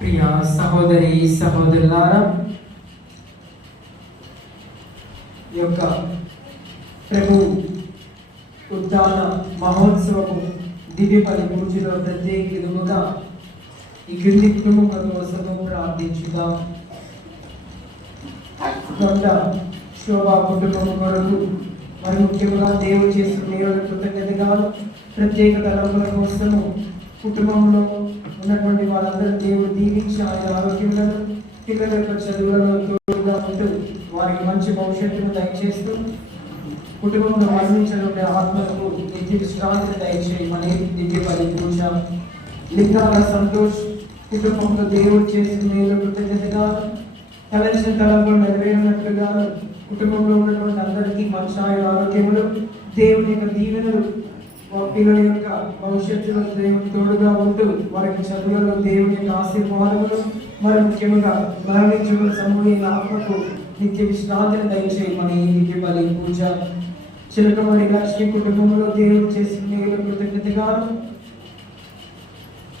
ప్రియ సహోదరి సహోదరులారా, యొక్క ప్రభు ఉద్దాన మహోత్సవము దివ్య బలి పూజలో ప్రత్యేక విధముగా ఈ క్రింది కుటుంబం కోసము ప్రార్థించుదాం. కొండ శోభా కుటుంబం కొరకు మరి ముఖ్యంగా దేవుడు చేసిన మేలుల కృతజ్ఞతగా ప్రత్యేక తలంపుల కోసము కుటుంబంలో ఉన్నటువంటి వాళ్ళందరూ దేవుడు దీవించి ఆయన ఆరోగ్యంలో పిల్లల యొక్క చదువులలో తోడుగా ఉంటూ వారికి మంచి భవిష్యత్తును దయచేస్తూ కుటుంబంలో మరణించినటువంటి ఆత్మలకు నిత్య విశ్రాంతిని దయచేయమని దివ్య బలి పూజ. లింగాల సంతోష్ కుటుంబంలో దేవుడు చేసిన మేలు కృతజ్ఞతగా తలచిన తలంపులు నెరవేరినట్లుగా కుటుంబంలో ఉన్నటువంటి అందరికీ మంచి ఆరోగ్యములు దేవుని యొక్క దీవెనలు పిల్లల యొక్క భవిష్యత్తులో దేవుని తోడుగా ఉంటూ వారికి చదువులలో దేవుని యొక్క ఆశీర్వాదములు మరి ముఖ్యంగా మరణించిన సమూహ ఆత్మకు నిత్య విశ్రాంతిని దయచేయమని దివ్య బలి పూజ. చిలకమణి లక్ష్మి కుటుంబంలో దేవుడు చేసిన మేలు కృతజ్ఞతగా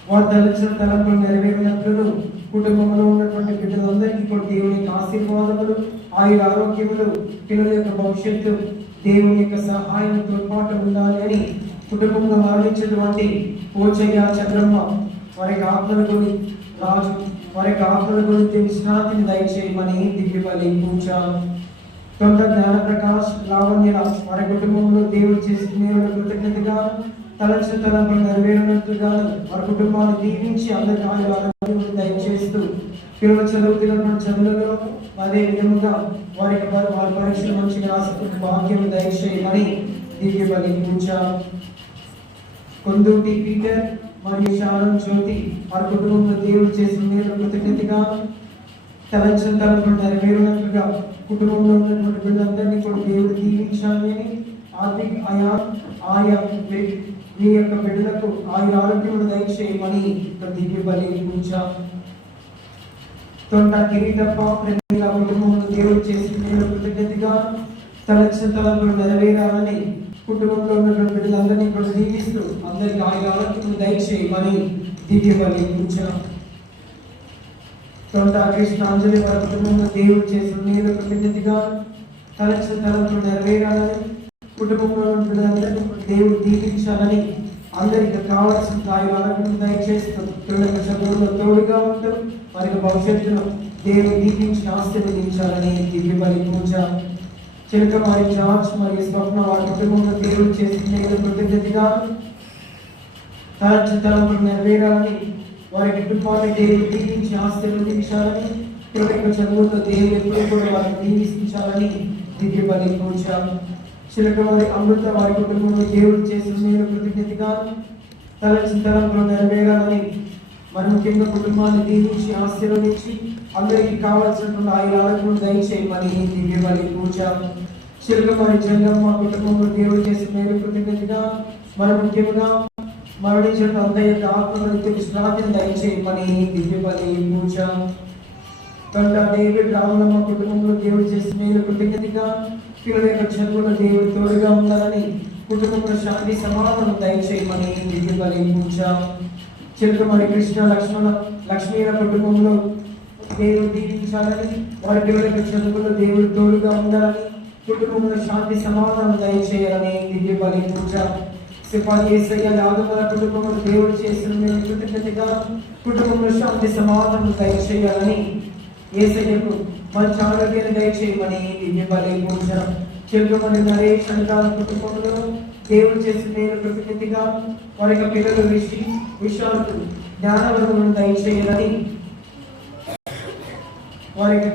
వారు తలచిన తలంపులు నెరవేరినట్లు కుటుంబంలో ఉన్నటువంటి బిడ్డలందరికీ కూడా దేవుని యొక్క ఆశీర్వాదములు ఆరోగ్యములు పిల్లల యొక్క భవిష్యత్తు దేవుని యొక్క సహాయం తోడ్పాటు ఉండాలి అని కుటుంబంలో మరణించినటువంటి పోచయ్య చంద్రమ్మ వారికి ఆత్మల గురి రాజు వారికి ఆత్మల గురించి విశ్రాంతిని దయచేయమని దివ్య బలి పూజ. కొంత జ్ఞానప్రకాష్ లావణ్య వారి కుటుంబంలో దేవుడు చేసిన మేలుల కృతజ్ఞతగా తలచిన తలంపులు నెరవేరినట్లుగా వారి కుటుంబాన్ని దీవించి అందరి ఆరోగ్యాన్ని దయచేస్తూ పిల్లలు చదువుతున్నటువంటి చదువులలో అదే విధముగా వారి పరీక్షలు మంచిగా రాసుకున్న భాగ్యం దయచేయమని దివ్య బలి పూజ. కొందుటి పీటర్ మరియు శారం జ్యోతి వారి కుటుంబంలో దేవుడు చేసిన మేలు కృతజ్ఞతగా తలచిన తలంపులు నెరవేరినట్లుగా కుటుంబంలో ఉన్నటువంటి బిడ్డలందరినీ కూడా దేవుడు దీవించాలని ఆయా మీ యొక్క బిడ్డలకు ఆరోగ్యమును దయచేయమని దివ్య బలి పూజ. తొండ కిరీటప్ప ప్రేమిల కుటుంబంలో దేవుడు చేసిన మేలు కృతజ్ఞతగా తలచిన తలంపులు నెరవేరాలని కుటుంబంలో ఉన్నటువంటి బిడ్డలందరినీ కూడా దీవిస్తూ అందరికీ ఆరోగ్యమును దయచేయమని దివ్య బలి పూజ. తొండ కృష్ణాంజలి వారి కుటుంబంలో దేవుడు చేసిన మేలు కృతజ్ఞతగా తలచిన తలంపులు నెరవేరాలని కుటుంబంలో ఉన్న బిడ్డలందరినీ దేవుడు దీవించాలని అందరికి కావాల్సిన ఆరోగ్యం దయచేస్తూ పిల్లల చదువులో తోడుగా ఉంటూ వారికి భవిష్యత్తును దేవుడు దీవించి ఆశీర్వదించాలని దివ్య బలి పూజ. చిలకమారి జార్జ్ మరియు స్వప్న వారి కుటుంబంలో దేవుడు చేసిన కృతజ్ఞతగా తలచిన తలంపులు నెరవేరాలని వారి కుటుంబాన్ని దేవుడు దీవించి ఆశీర్వదించాలని పిల్లల యొక్క చదువులో దేవుడు ఎప్పుడు కూడా వారిని దీవించాలని దివ్య బలి పూజ. చిలకమారి అమృత వారి కుటుంబంలో దేవుడు చేసిన కృతజ్ఞతగా తలచిన తలంపులు నెరవేరాలని మరి ముఖ్యంగా కుటుంబాన్ని దీవించి ఆశీర్వదించి అందరికీ కావాల్సినటువంటి ఆరోగ్యం దయచేయమని దివ్య బలి పూజ. చిలకమారి జంగమ్మ కుటుంబంలో దేవుడు చేసిన మేలు కృతజ్ఞతగా మరి ముఖ్యంగా మరణించిన అందరి యొక్క ఆత్మలకు విశ్రాంతిని దయచేయమని దివ్య బలి పూజ. గంట డేవిడ్ రాములమ్మ కుటుంబంలో దేవుడు చేసిన మేలు కృతజ్ఞతగా పిల్లల యొక్క చదువులో దేవుడు తోడుగా ఉండాలని కుటుంబంలో శాంతి సమాధానం దయచేయమని దివ్య బలి పూజ. చిలకమణి కృష్ణ లక్ష్మీల కుటుంబంలో దేవుడు దీవించాలని వారి పిల్లల యొక్క చదువులో దేవుడు తోడుగా ఉండాలని కుటుంబంలో శాంతి సమాధానం దయచేయాలని దివ్య బలి పూజ. సిపాయి యేసయ్య యాదవుల కుటుంబంలో దేవుడు చేసిన మేలు కృతజ్ఞతగా కుటుంబంలో శాంతి సమాధానం దయచేయాలని యేసయ్యకు మంచి ఆరోగ్యాన్ని దయచేయమని దివ్య బలి పూజ. చిలకమణి నరేష్ అంటాల కుటుంబంలో దేవుడు చేసిన మేలు కృతజ్ఞతగా వారి యొక్క పిల్లలు విషయాలకు జ్ఞానవర్గములను దయచేయాలని వారి యొక్క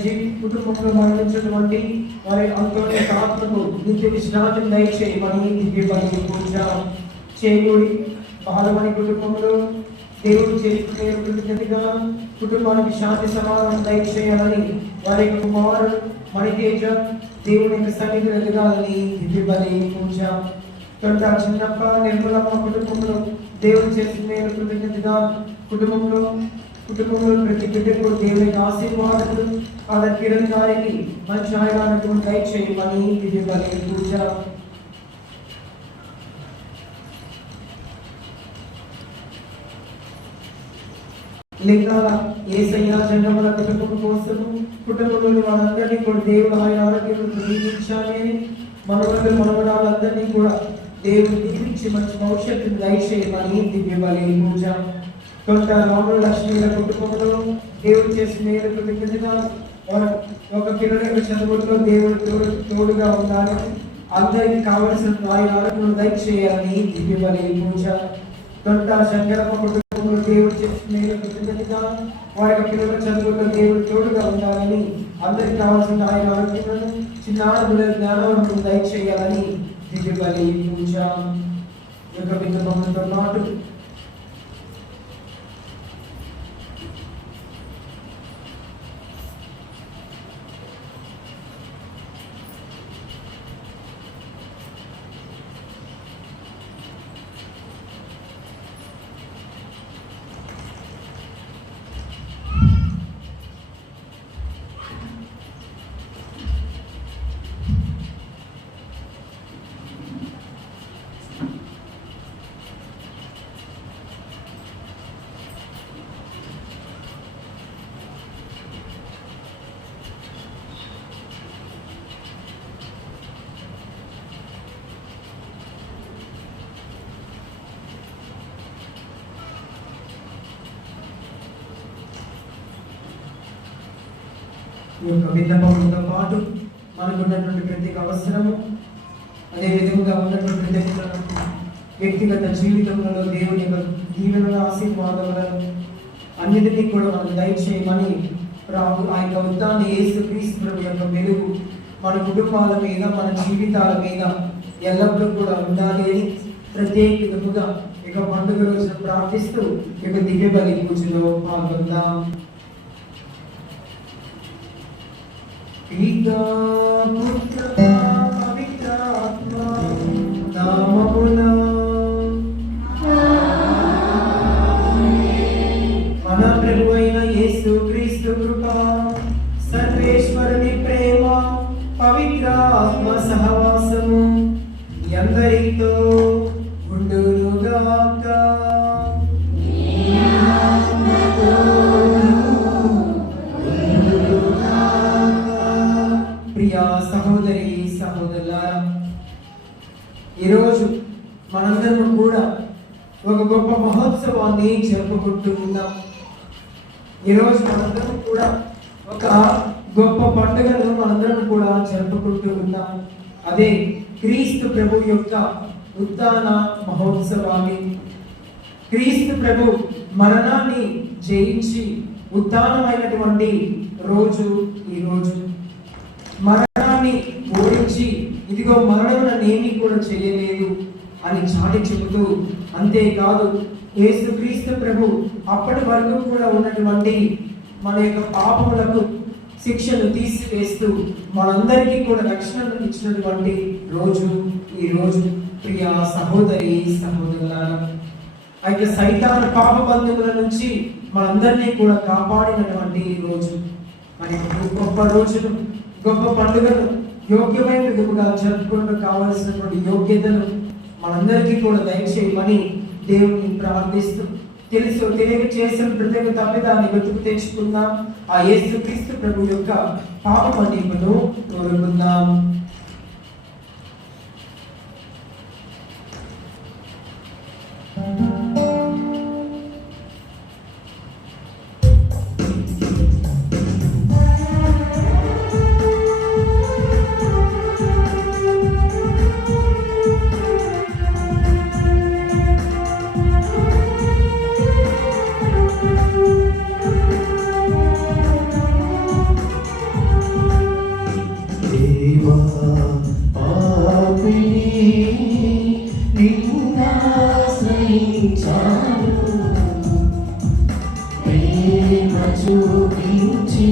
కుటుంబంలో మరణించినటువంటి వారి అంతోని ఆత్మకు నిత్య విశ్రాంతిని దయచేయమని దివ్య బలి పూజ. చేయూరి బాలమణి కుటుంబంలో దేవుడు చేసిన కృతజ్ఞతగా కుటుంబానికి శాంతి సమాధానం దయచేయాలని వారి యొక్క కుమారుడు మణితేజ దేవుని యొక్క సన్నిధిని ఎదగాలని దివ్య బలి పూజ. తొండ చిన్నప్ప నిర్మలమ్మ కుటుంబంలో దేవుడు చేసిన కృతజ్ఞతగా కుటుంబంలో ప్రతి బిడ్డకు దేవుని ఆశీర్వాదములు వాళ్ళ కిరణ్ గారికి మంచి ఆరోగ్యం దయచేయమని దివ్య బలి పూజ. లింగాల యేసయ్య జంగముల కుటుంబం కోసము కుటుంబంలోని వాళ్ళందరినీ కూడా దేవుడు ఆయన ఆరోగ్యంతో దీవించాలి అని మనవరాలందరినీ కూడా దేవుడు దీవించి మంచి భవిష్యత్తును దయచేయమని దివ్య బలి పూజ. కొంత రాముల లక్ష్మీల కుటుంబంలో దేవుడు చేసిన మేలు కృతజ్ఞతగా ఒక పిల్లల చదువులో దేవుడు తోడుగా ఉండాలని అందరికి కావలసిన ఆయన ఆరోగ్యం దయచేయాలని దివ్య బలి పూజ. కొంత శంకరమ్మ కుటుంబంలో దేవుడు చేసిన మేలు కృతజ్ఞతగా వారి పిల్లల చదువులో దేవుడు తోడుగా ఉండాలని అందరికి కావాల్సిన ఆయన ఆరోగ్యాలను చిన్నారుల జ్ఞానవంతులు దయచేయాలని దివ్య బలి పూజ. యొక్క విన్నపంతో పాటు ఈ యొక్క విన్నపంతో పాటు మనకున్నటువంటి ప్రతి అవసరము అదే విధంగా ఉన్నటువంటి వ్యక్తిగత జీవితంలో దేవుని యొక్క దీవెనల ఆశీర్వాదములను అన్నిటినీ కూడా మనం దయచేయమని ఆ యొక్క ఉద్దాన్ని యేసుక్రీస్తు యొక్క వెలుగు మన కుటుంబాల మీద మన జీవితాల మీద ఎల్లప్పుడూ కూడా ఉండాలి అని ప్రత్యేక విధముగా ఇక పండుగ రోజున ప్రార్థిస్తూ ఇక దివ్య బలి పూజలో పాల్గొందాం. పితా పుత్ర పవిత్ర ఆత్మ నామమున మన ప్రభువైన యేసుక్రీస్తు కృప సర్వేశ్వరుని ప్రేమ పవిత్ర ఆత్మ సహవాసము ఎందరితో ఉండునుగాక. ప్రియా సహోదరి సహోదరులారా, ఈరోజు మనందరం కూడా ఒక గొప్ప మహోత్సవాన్ని జరుపుకుంటూ ఉన్నాం. ఈరోజు మనందరం కూడా ఒక గొప్ప పండుగను మనందరం కూడా జరుపుకుంటూ ఉన్నాం. అదే క్రీస్తు ప్రభు యొక్క ఉత్థాన మహోత్సవాన్ని. క్రీస్తు ప్రభు మరణాన్ని జయించి ఉత్థానమైనటువంటి రోజు ఈ రోజు. మరణాన్ని ఓడించి ఇదిగో మరణం నన్నేమీ కూడా చేయలేదు అని చాటి చెబుతూ, అంతేకాదు యేసుక్రీస్తు ప్రభు అప్పటి వరకు కూడా ఉన్నటువంటి మన యొక్క పాపములకు శిక్షను తీసివేస్తూ మనందరికీ కూడా రక్షణను ఇచ్చినటువంటి రోజు ఈ రోజు. ప్రియా సహోదరి సహోదరులారా, అయితే సైతాను పాప బంధువుల నుంచి మనందరినీ కూడా కాపాడినటువంటి ఈ రోజు. మరి గొప్ప రోజును గొప్ప పండుగను యోగ్యమైన విధముగా జరుపుకోవడం కావలసినటువంటి యోగ్యతను మనందరికీ కూడా దయచేయమని దేవుని ప్రార్థిస్తూ, తెలియక చేసిన ప్రత్యేక తప్పిదాన్ని వెతుకు తెచ్చుకుందాం. ఆ యేసుక్రీస్తు ప్రభు యొక్క పాప మన్నింపును కోరుకుందాం. చూపించి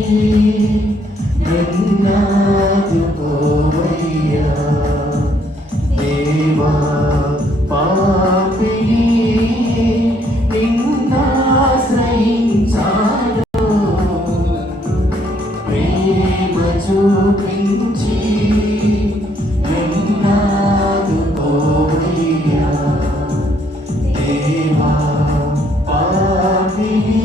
నన్నాదుకోవయ్యా దేవా పాపిని నిన్నాశ్రయించాను ప్రేమ చూపించి నన్నాదుకోవయ్యా దేవా పాపిని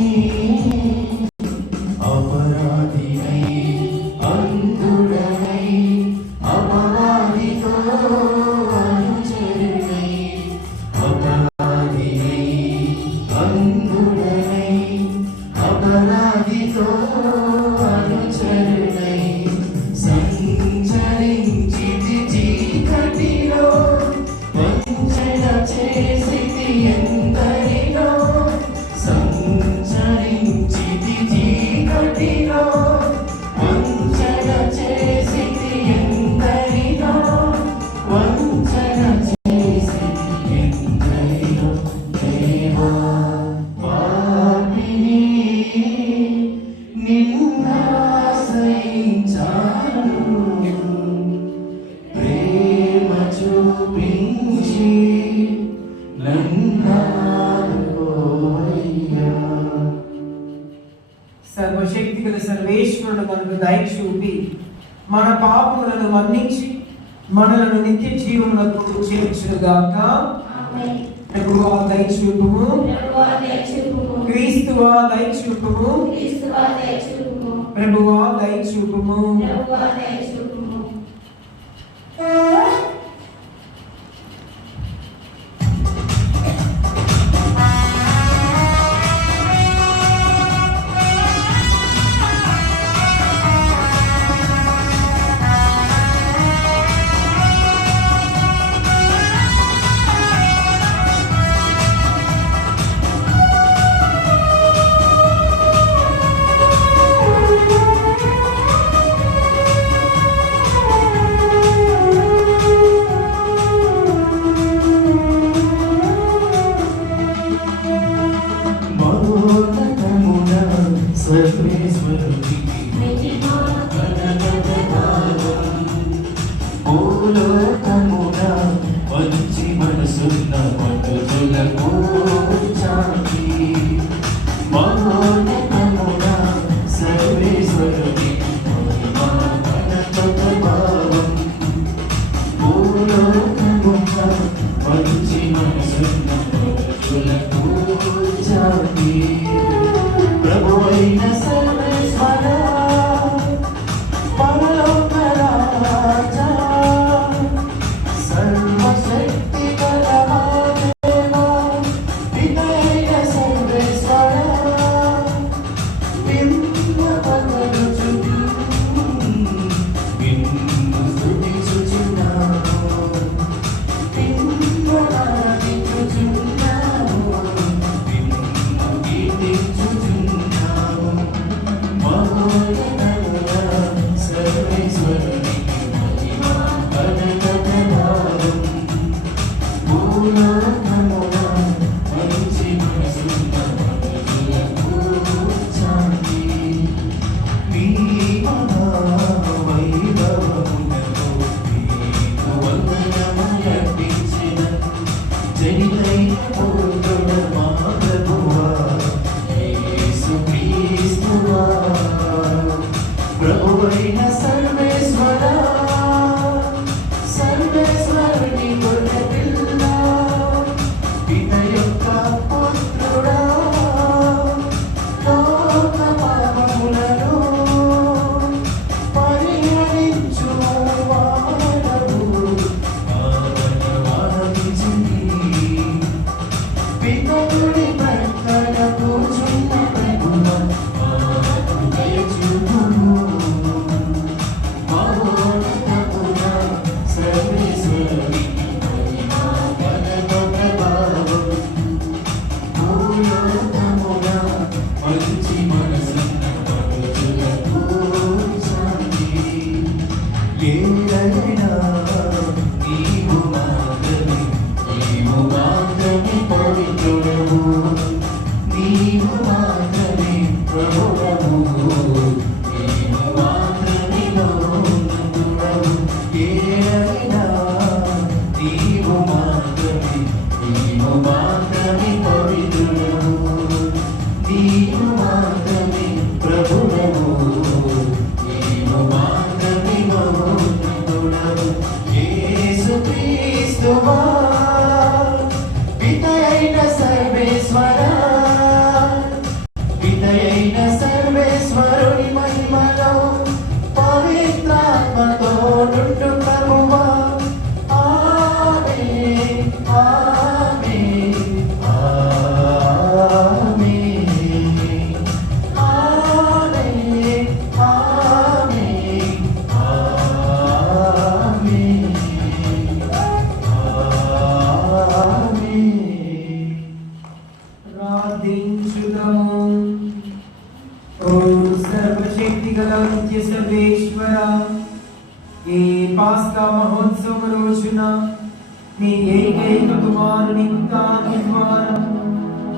సర్వశక్తి గల సర్వేశ్వరుడు మనకు దయ చూపి మన పాపములను మన్నించి మనలను నిత్య జీవమునకు చేర్చుగాక. ప్రభువా దయ చూపుము, క్రీస్తువా దయ చూపుము, ప్రభువా దయ చూపుము.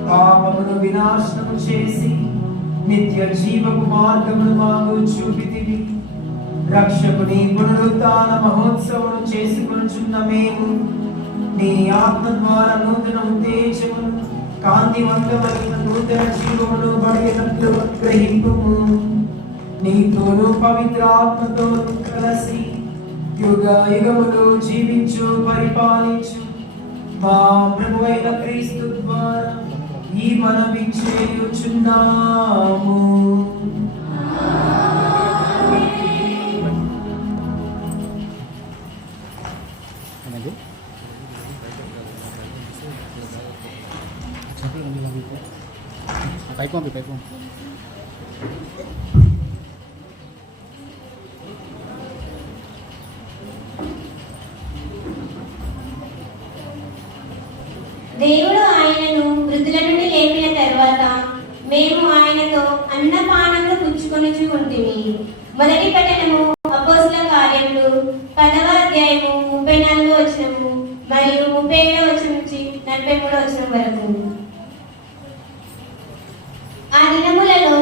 పాపమును వినాశనము చేసి నిత్య జీవపు మార్గమును మాకు చూపితివి. రక్షకుని పునరుత్థాన మహోత్సవము చేసుకొనుచున్న మేము నీ ఆత్మ ద్వారా నూతన ఉత్తేజమును కాంతివంతమైన నూతన జీవమును పడినట్లు అనుగ్రహింపుము. నీతోను పవిత్రాత్మతోను కలిసి యుగ యుగములు జీవించు పరిపాలించు మా ప్రభువైన క్రీస్తు ద్వారా ఈ మనవి చేయుచున్నాము. పైకి పంపి దేవుడు ఆయనను మృతుల నుండి లేపిన తర్వాత మేము ఆయనతో అన్నపానములు పుచ్చుకొనుచు ఉంటిమి. మొదటి పట్టణము అపోస్తల కార్యములు 10వ అధ్యాయము 34వ వచనము మరియు 37వ వచనం నుంచి 43వ వచనం వరకు. ఆ దినములలో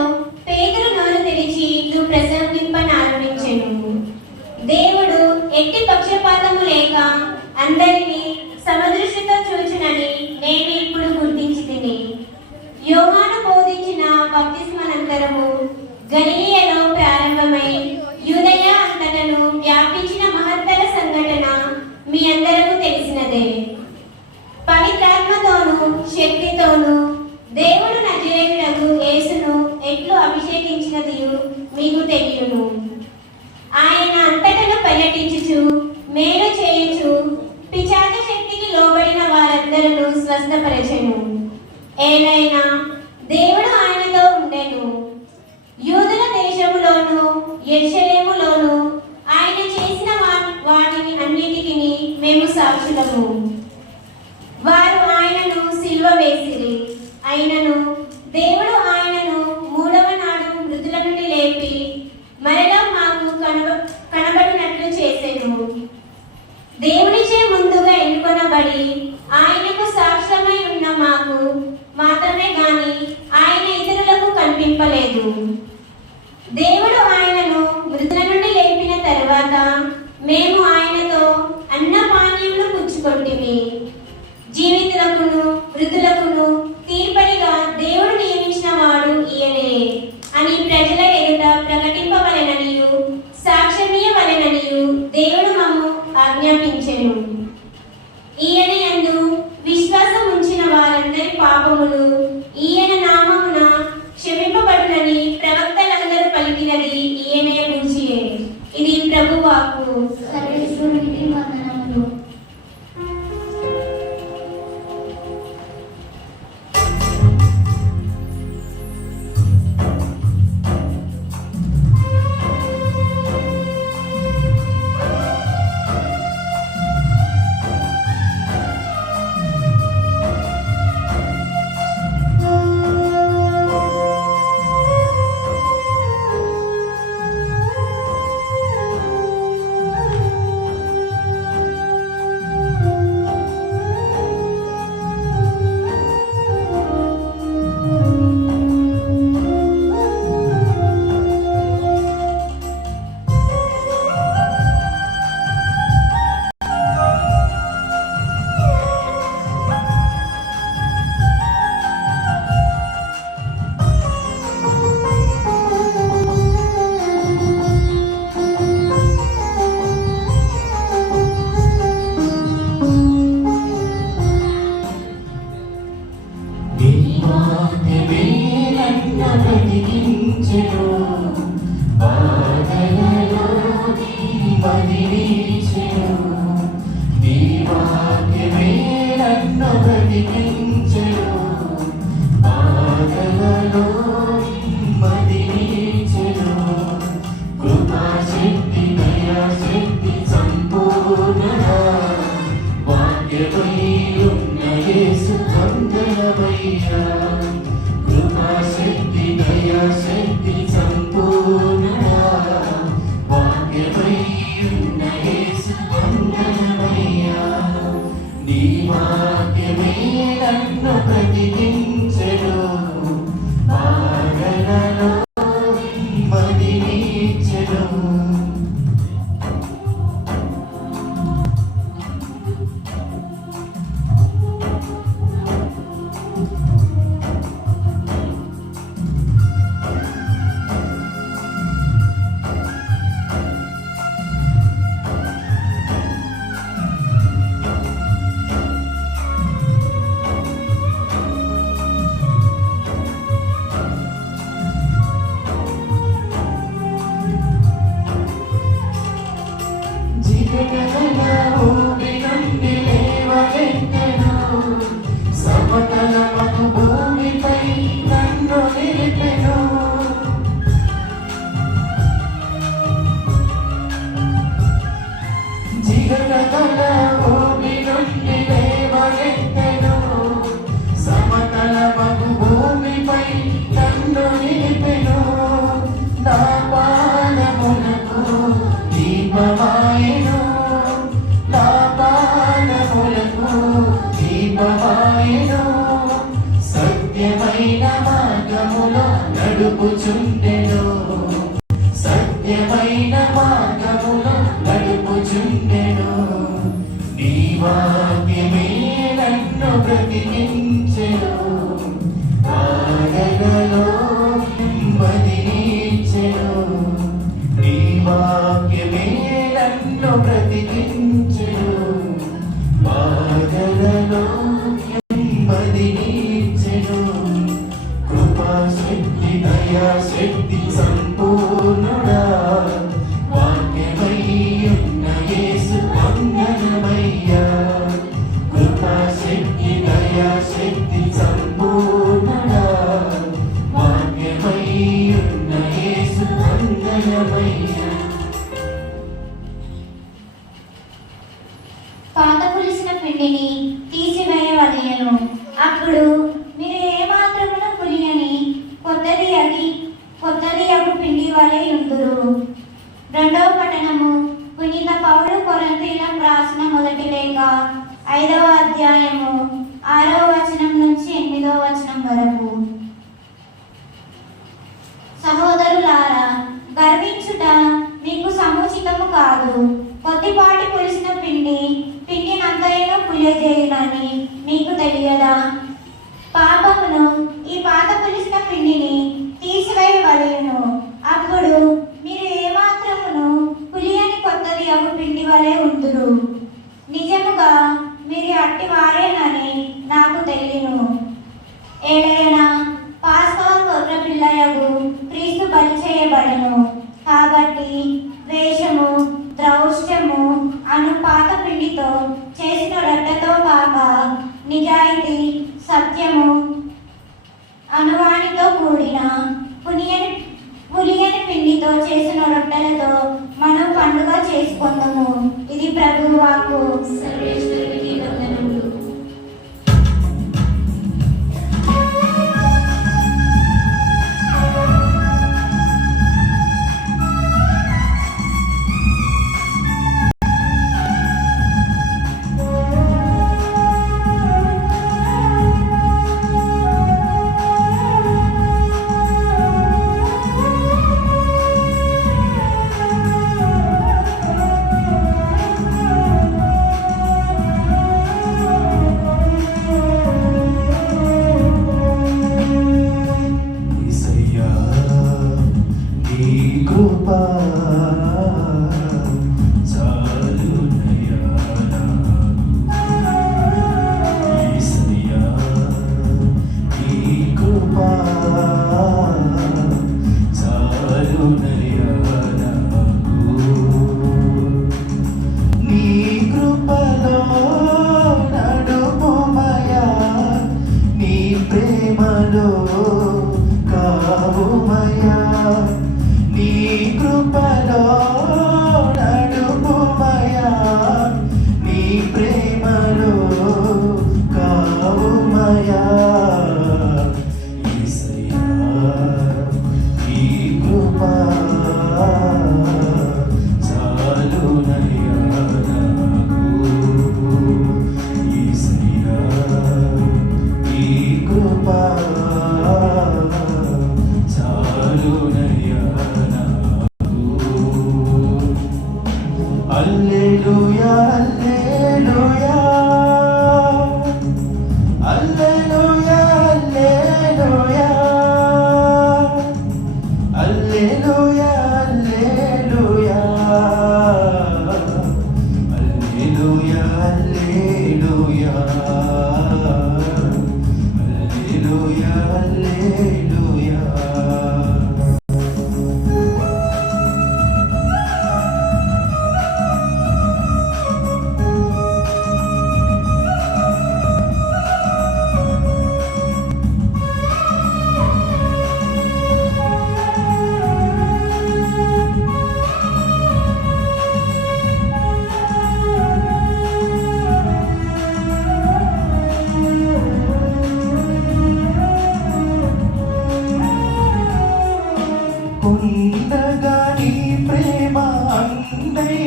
పేతురు నోరు తెరిచి ఇట్లు ప్రసంగింపనారంభించెను. దేవుడు ఎట్టి పక్షపాతము లేక అందరినీ సమదృష్టితో చూచునని నేను ఇప్పుడు గుర్తించితిని. యోహాను బోధించిన బప్తిస్మనంతరము గలిలయలో ప్రారంభమై యూదయ అంతటను వ్యాపించిన మహత్తర సంఘటన మీ అందరకు తెలిసినదే. పవిత్రాత్మతోను శక్తితోను దేవుడు నజరేయుడగు యేసును ఎట్లు అభిషేకించినదియు మీకు తెలియను. ఆయన అంతటను పర్యటించుచు మేలు చేయుచు పిశాచ శక్తికి లోబడిన వారందరూ స్వస్థపరచెను. ఏలైనా దేవుడు ఆయనతో ఉండెను. యూదుల దేశములోను యెరూషలేములోను ఆయన చేసిన వాటిని అన్నిటికి మేము సాక్షులము. వారు ఆయనను సిలువ వేసిరి. అయినను దేవుడు ఆయనను 3వ నాడు మృతుల నుండి లేపి మరలా మాకు కనబడినట్లు చేసెను. దేవునిచే ముందుగా ఎన్నుకొనబడి ఆయనకు సాక్ష్యమై ఉన్న మాకు మాత్రమే గాని ఆయన ఇతరులకు కనిపింపలేదు. దేవుడు ఆయనను మృతుల నుండి లేపిన తర్వాత మేము ఆయనతో అన్నపానీయములు పుచ్చుకొంటిమి. జీవితులకును మృతులకును తీర్పరిగా దేవుడు నియమించిన వాడు ఈయనే అని ప్రజల ఎదుట ప్రకటింపవలెననియు సాక్ష్యమియ్యవలెననియు దేవుడు మమ్ము ఆజ్ఞాపించెను. ఈయన యందు విశ్వాసం ఉంచిన వారందరి పాపములు ఈయన నామమున క్షమింపబడునని ప్రవక్తలందరూ పలికినది ఈయనే గూర్చియే. ఇది ప్రభువాక్కు. సర్వేశ్వరునికి వందనములు. కృపాశక్తి దయాశక్తి సంపూర్ణ నడుపుచుండెను, సత్యమైన మార్గములో నడుపుచుండెను. నీ వాక్యమే నన్ను బ్రతికించెను, ఆగగలో నెమ్మదినిచ్చెను. నీ వాక్యమే నన్ను బ్రతికించెను, ఆగగలో నెమ్మదినిచ్చెను. కృపాశక్తి దయాశక్తి సంపూర్ణుడా, వాక్యమై ఉన్న యేసు వందనమయ్యా. కృపాశక్తి దయాశక్తి సంపూర్ణుడా, వాక్యమై ఉన్న యేసు వందనమయ్యా. పాత పులిసిన పిండిని తీసివేయవలెను, అప్పుడు మీరు ఏమాత్రమును పులియని కొత్తది అగు పిండి వలె ఉందురు. రెండవ పట్టణము. పునీత పౌలు కొరింథీయులకు రాసిన మొదటి లేఖ 5వ అధ్యాయము 6వ వచనం నుంచి 8వ వచనం వరకు. సహోదరులారా, గర్వించుట మీకు సముచితము కాదు. కొద్దిపాటి పులిసిన పిండినంతైనా పులియజేయునని మీకు తెలియదా? పాపమును ఈ పాత పులిసిన పిండిని తీసివేయవలెను, అప్పుడు మీరు ఏమాత్రమును పులియని కొత్తది అగు పిండి వలె ఉందురు. నిజముగా మీరు అట్టి వారేనని నాకు తెలియను. ఏలైనా పాస్కా గొర్రె పిల్లయగు క్రీస్తు బలి చేయబడెను. కాబట్టి ద్వేషము, ద్రౌష్ట్యము అను పాత పిండితో చేసిన రొట్టెతో కాక నిజాయితీ, సత్యము అనువానితో కూడిన పులియని పిండితో చేసిన రొట్టెలతో మనం పండుగ చేసుకుందాము. ఇది ప్రభువు వాక్కు. సర్వేశ్వరునికి వందనములు. Alleluia, alleluia, alleluia, alleluia, alleluia, alleluia, alleluia, alleluia, alleluia, alleluia. ఉండగా నీ ప్రేమ అండై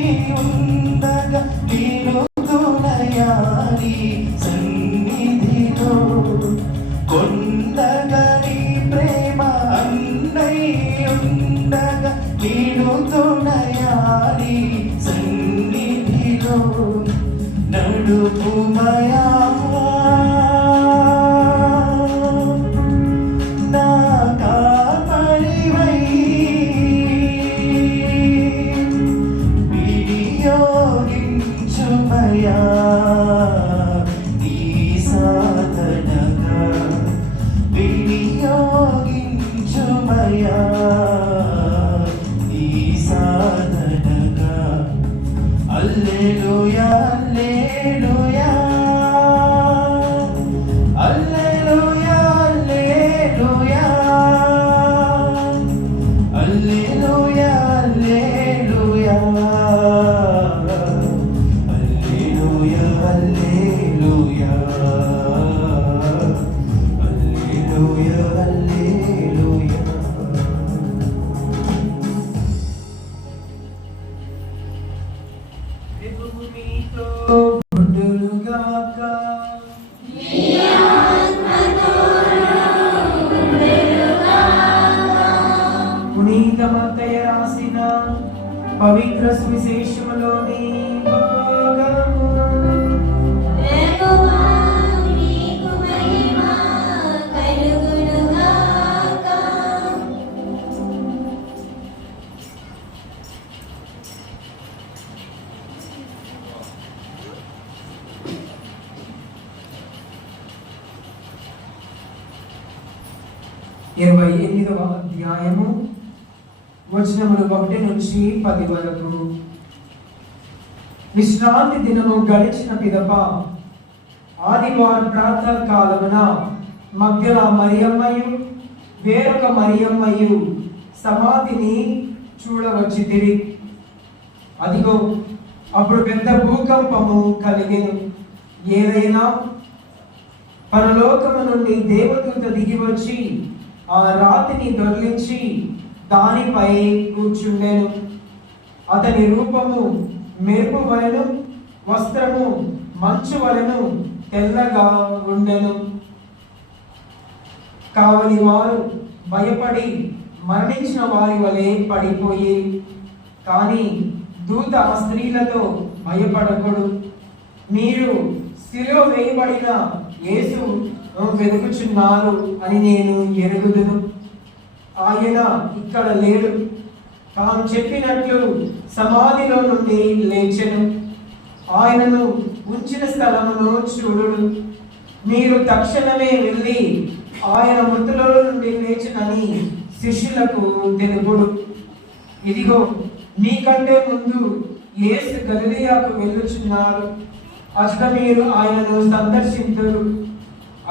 ఉండగా నేను తునయాని సన్నిధిలో కొండగా నీ ప్రేమ అండై తునయాని సన్నిధిలో నడుపుమయా నా కాపరివై వినియోగించుమయా ఈ సాధనగా వినియోగించుమయా ఈ సాధనగా హల్లెలూయా హల్లెలూయా హల్లెలూయా హల్లెలూయా హల్లెలూయా హల్లెలూయా హల్లెలూయా హల్లెలూయా హల్లెలూయా. ప్రభువు మీతో ఉండునుగాక. పునీత మత్తయి రాసిన పవిత్ర సువిశేషములోని భాగము. ప్రభువా, నీకు మహిమ కలుగునుగాక. 28వ అధ్యాయము వచనములు 1 నుంచి 10 వరకు. విశ్రాంతి దినము గడిచిన పిదప ఆదివారం ప్రాతః కాలమున మగ్దల మరియమ్మయు వేరొక మరియమ్మయు సమాధిని చూడవచ్చితిరి. అదిగో, అప్పుడు పెద్ద భూకంపము కలిగెను. ఏదైనా పరలోకము నుండి దేవదూత దిగి వచ్చి ఆ రాతిని దొర్లించి దానిపై కూర్చుండెను. అతని రూపము మెరుపు వలెను, వస్త్రము మంచు వలెను తెల్లగా ఉండెను. కావలి వారు భయపడి మరణించిన వారి వలె పడిపోయి, కానీ దూత ఆ స్త్రీలతో భయపడకూడదు, మీరు శిలువ వేయబడిన యేసు వెతుకుచున్నారు అని నేను ఎరుగుదును. ఆయన ఇక్కడ లేడు, తాను చెప్పినట్లు సమాధిలో నుండి లేచెను. ఆయనను ఉంచిన స్థలమును చూడుడు. మీరు తక్షణమే వెళ్ళి ఆయన మృతులలో నుండి లేచినని శిష్యులకు తెలుపుడు. ఇదిగో, మీకంటే ముందు యేసు గలిలయకు వెళ్ళుచున్నారు, అచట మీరు ఆయనను సందర్శింతురు.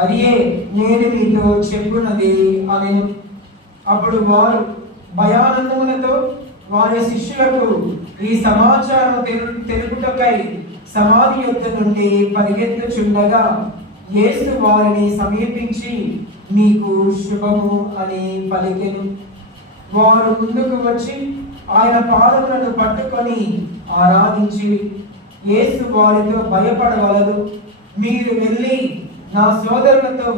అదియే నేను మీతో చెప్పున్నది అనెను. అప్పుడు వారు భయానందములతో వారి శిష్యులకు ఈ సమాచారం తెలుపుటకై సమాధి యొద్ద నుండి పరిగెత్తుచుండగా యేసు వారిని సమీపించి, మీకు శుభము అని పలికెను. వారు ముందుకు వచ్చి ఆయన పాదములను పట్టుకొని ఆరాధించి, యేసు వారితో భయపడవలదు, మీరు వెళ్ళి నా సోదరులతో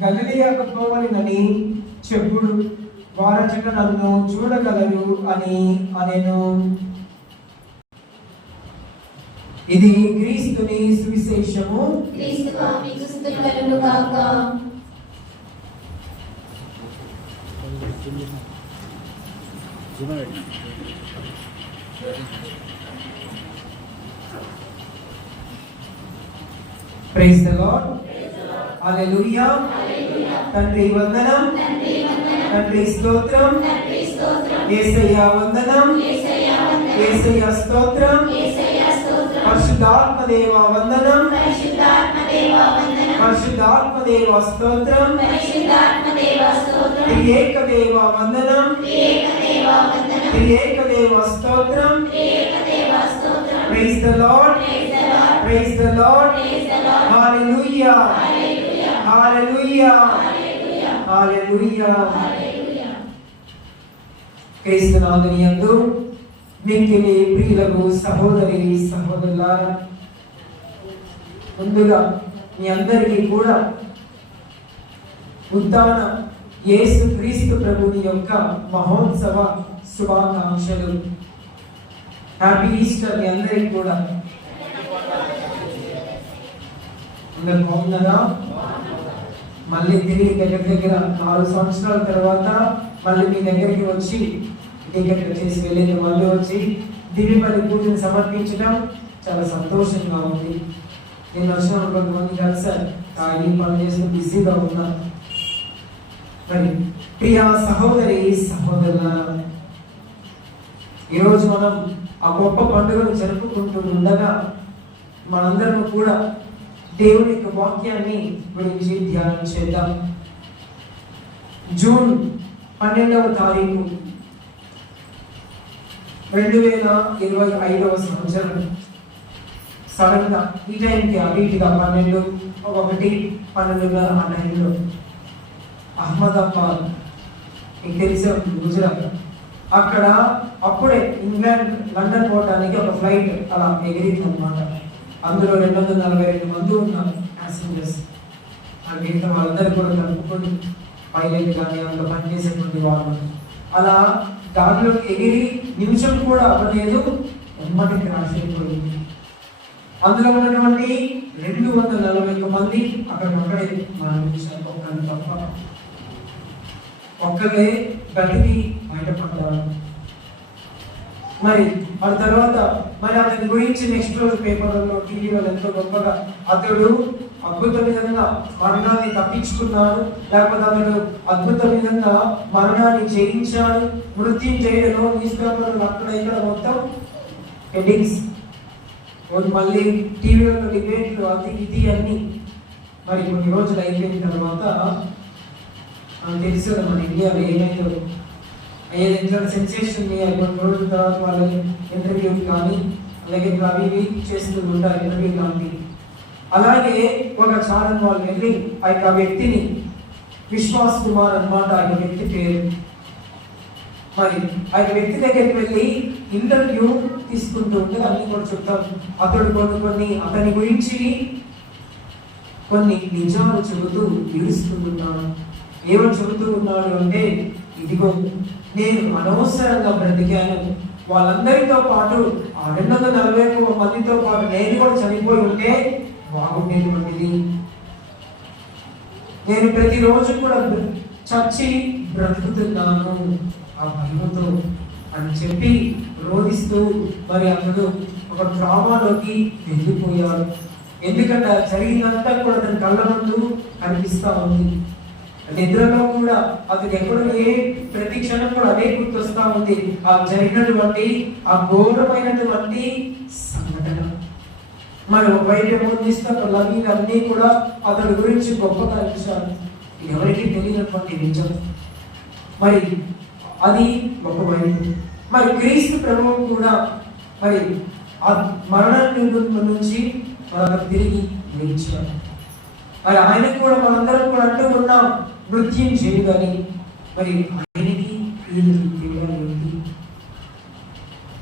గలిలయకు పోవలెనని చెప్పుడు, వారచట నన్ను చూడగలరు అని అనెను. ఇది క్రీస్తుని సువిశేషము. క్రీస్తువా, మీకు స్తుతి కలుగునుగాక. Praise the lord. హల్లెలూయా. తండ్రి వందనం, తండ్రి స్తోత్రం, యేసయ్య వందనం, యేసయ్య స్తోత్రం, పరిశుద్ధాత్మ దేవ వందనం, పరిశుద్ధాత్మ దేవ స్తోత్రం, త్రియేక దేవ వందనం, త్రియేక దేవ స్తోత్రం. Praise the lord, praise the lord. హల్లెలూయా, హల్లెలూయా, హల్లెలూయా. క్రీస్తునాథుని యందు మిక్కిలి ప్రియులకు సహోదరి సహోదరులారా, ముందుగా మీ అందరికీ కూడా ఉత్థాన యేసు క్రీస్తు ప్రభుని యొక్క మహోత్సవ శుభాకాంక్షలు. హ్యాపీ ఈస్టర్ మీ అందరికీ కూడా. అందరు బాగున్నారా? మళ్ళీ తిరిగి దగ్గర 4 సంవత్సరాల తర్వాత మళ్ళీ మీ దగ్గరికి వచ్చి టికెట్ చేసి వెళ్ళిన మళ్ళీ వచ్చి దివ్యబలి పూజను సమర్పించడం చాలా సంతోషంగా ఉంది. నేను వచ్చినప్పుడు కొంతమంది కలిసారు, కానీ పని చేస్తూ బిజీగా ఉన్నా. మరి ప్రియా సహోదరి సహోదరులారా, ఈరోజు మనం ఆ గొప్ప పండుగను జరుపుకుంటూ ఉండగా మనందరం కూడా దేవుని యొక్క వాక్యాన్ని గురించి ధ్యానం చేద్దాం. జూన్ 12వ తారీఖు 2025వ సంవత్సరం. సడన్ గా ఈ టైంకి అవిటిగా 12, 1, 12 ఆ టైంలో అహ్మదాబాద్, మీకు తెలిసే గుజరాత్, అక్కడ అప్పుడే ఇంగ్లాండ్ లండన్ పోవటానికి ఒక ఫ్లైట్ అలా ఎగిరింది అనమాట. అందులో 242 మంది ఉన్నారు ప్యాసింజర్స్. మిగతా వాళ్ళందరూ కూడా కలుపుకొని పైలట్ కానీ అందులో పనిచేసేటువంటి వాళ్ళు అలా గాలిలోకి ఎగిరి నిమిషం కూడా అవ్వలేదు, ఎమ్మటి క్రాష్ అయిపోయింది. అందులో ఉన్నటువంటి 241 మంది అక్కడే మరణించారు. ఒక్కరు తప్ప ఒక్కరే బతికి బయటపడ్డారు. మరి ఆ తర్వాత మరి అతని గురించి నెక్స్ట్ రోజు పేపర్లలో టీవీలో ఎంతో గొప్పగా అతడు అద్భుత విధంగా మరణాన్ని తప్పించుకున్నాడు, లేకపోతే అతడు అద్భుత విధంగా మరణాన్ని జయించాడు, మృత్యుంజయుడులో న్యూస్ పేపర్లు అక్కడ ఇక్కడ మొత్తం హెడ్డింగ్స్. మళ్ళీ టీవీలో డిబేట్లు అది ఇది అన్ని. మరి కొన్ని రోజులు అయిపోయిన తర్వాత మనకు తెలుసు మన ఇండియాలో ఏమైందో. ఏదైతే సెన్సేషన్ కొన్ని రోజుల తర్వాత వాళ్ళు ఇంటర్వ్యూ కానీ అలాగే అవి చేస్తూ ఉంటారు, ఇంటర్వ్యూ కానీ. అలాగే ఒక ఛానల్ వాళ్ళు వెళ్ళి ఆ యొక్క వ్యక్తిని, విశ్వాస్ కుమార్ అన్నమాట ఆ యొక్క వ్యక్తి పేరు, మరి ఆ యొక్క వ్యక్తి దగ్గరికి వెళ్ళి ఇంటర్వ్యూ తీసుకుంటూ ఉంటే అన్ని కూడా చెప్తాం. అతడు కొన్ని అతని గురించి కొన్ని నిజాలు చెబుతూ విడుస్తున్నాడు. ఏమని చెబుతూ ఉన్నాడు అంటే, ఇదిగో నేను అనవసరంగా బ్రతికాను, వాళ్ళందరితో పాటు ఆ 241 మందితో పాటు నేను కూడా చనిపోయి ఉంటే బాగుండేటువంటిది. నేను ప్రతిరోజు కూడా చచ్చి బ్రతుకుతున్నాను ఆ భయంతో అని చెప్పి రోధిస్తూ మరి అతడు ఒక డ్రామాలోకి వెళ్ళిపోయాడు. ఎందుకంటే జరిగినంతా కూడా అతని కళ్ళ ముందు కనిపిస్తా ఉంది. నిద్రలో కూడా అతను ఎప్పుడు ప్రతి క్షణం కూడా అదే గుర్తొస్తా ఉంది, ఆ జరిగినటువంటి ఆ ఘోరమైనటువంటి సంఘటన. మరి ఒకవైపు ఏమోదిస్తే అన్నీ కూడా అతని గురించి గొప్పగా ఇచ్చారు, ఎవరికి తెలియనటువంటి నిజం. మరి అది ఒకవైపు. మరి క్రీస్తు ప్రభువు కూడా మరి ఆ మరణం నుంచి మనకు తిరిగి లేచారు. మరి ఆయనకు కూడా మనందరం కూడా అంటూ ఉన్నాం నృత్యం చేయగలి. మరి ఆయనకి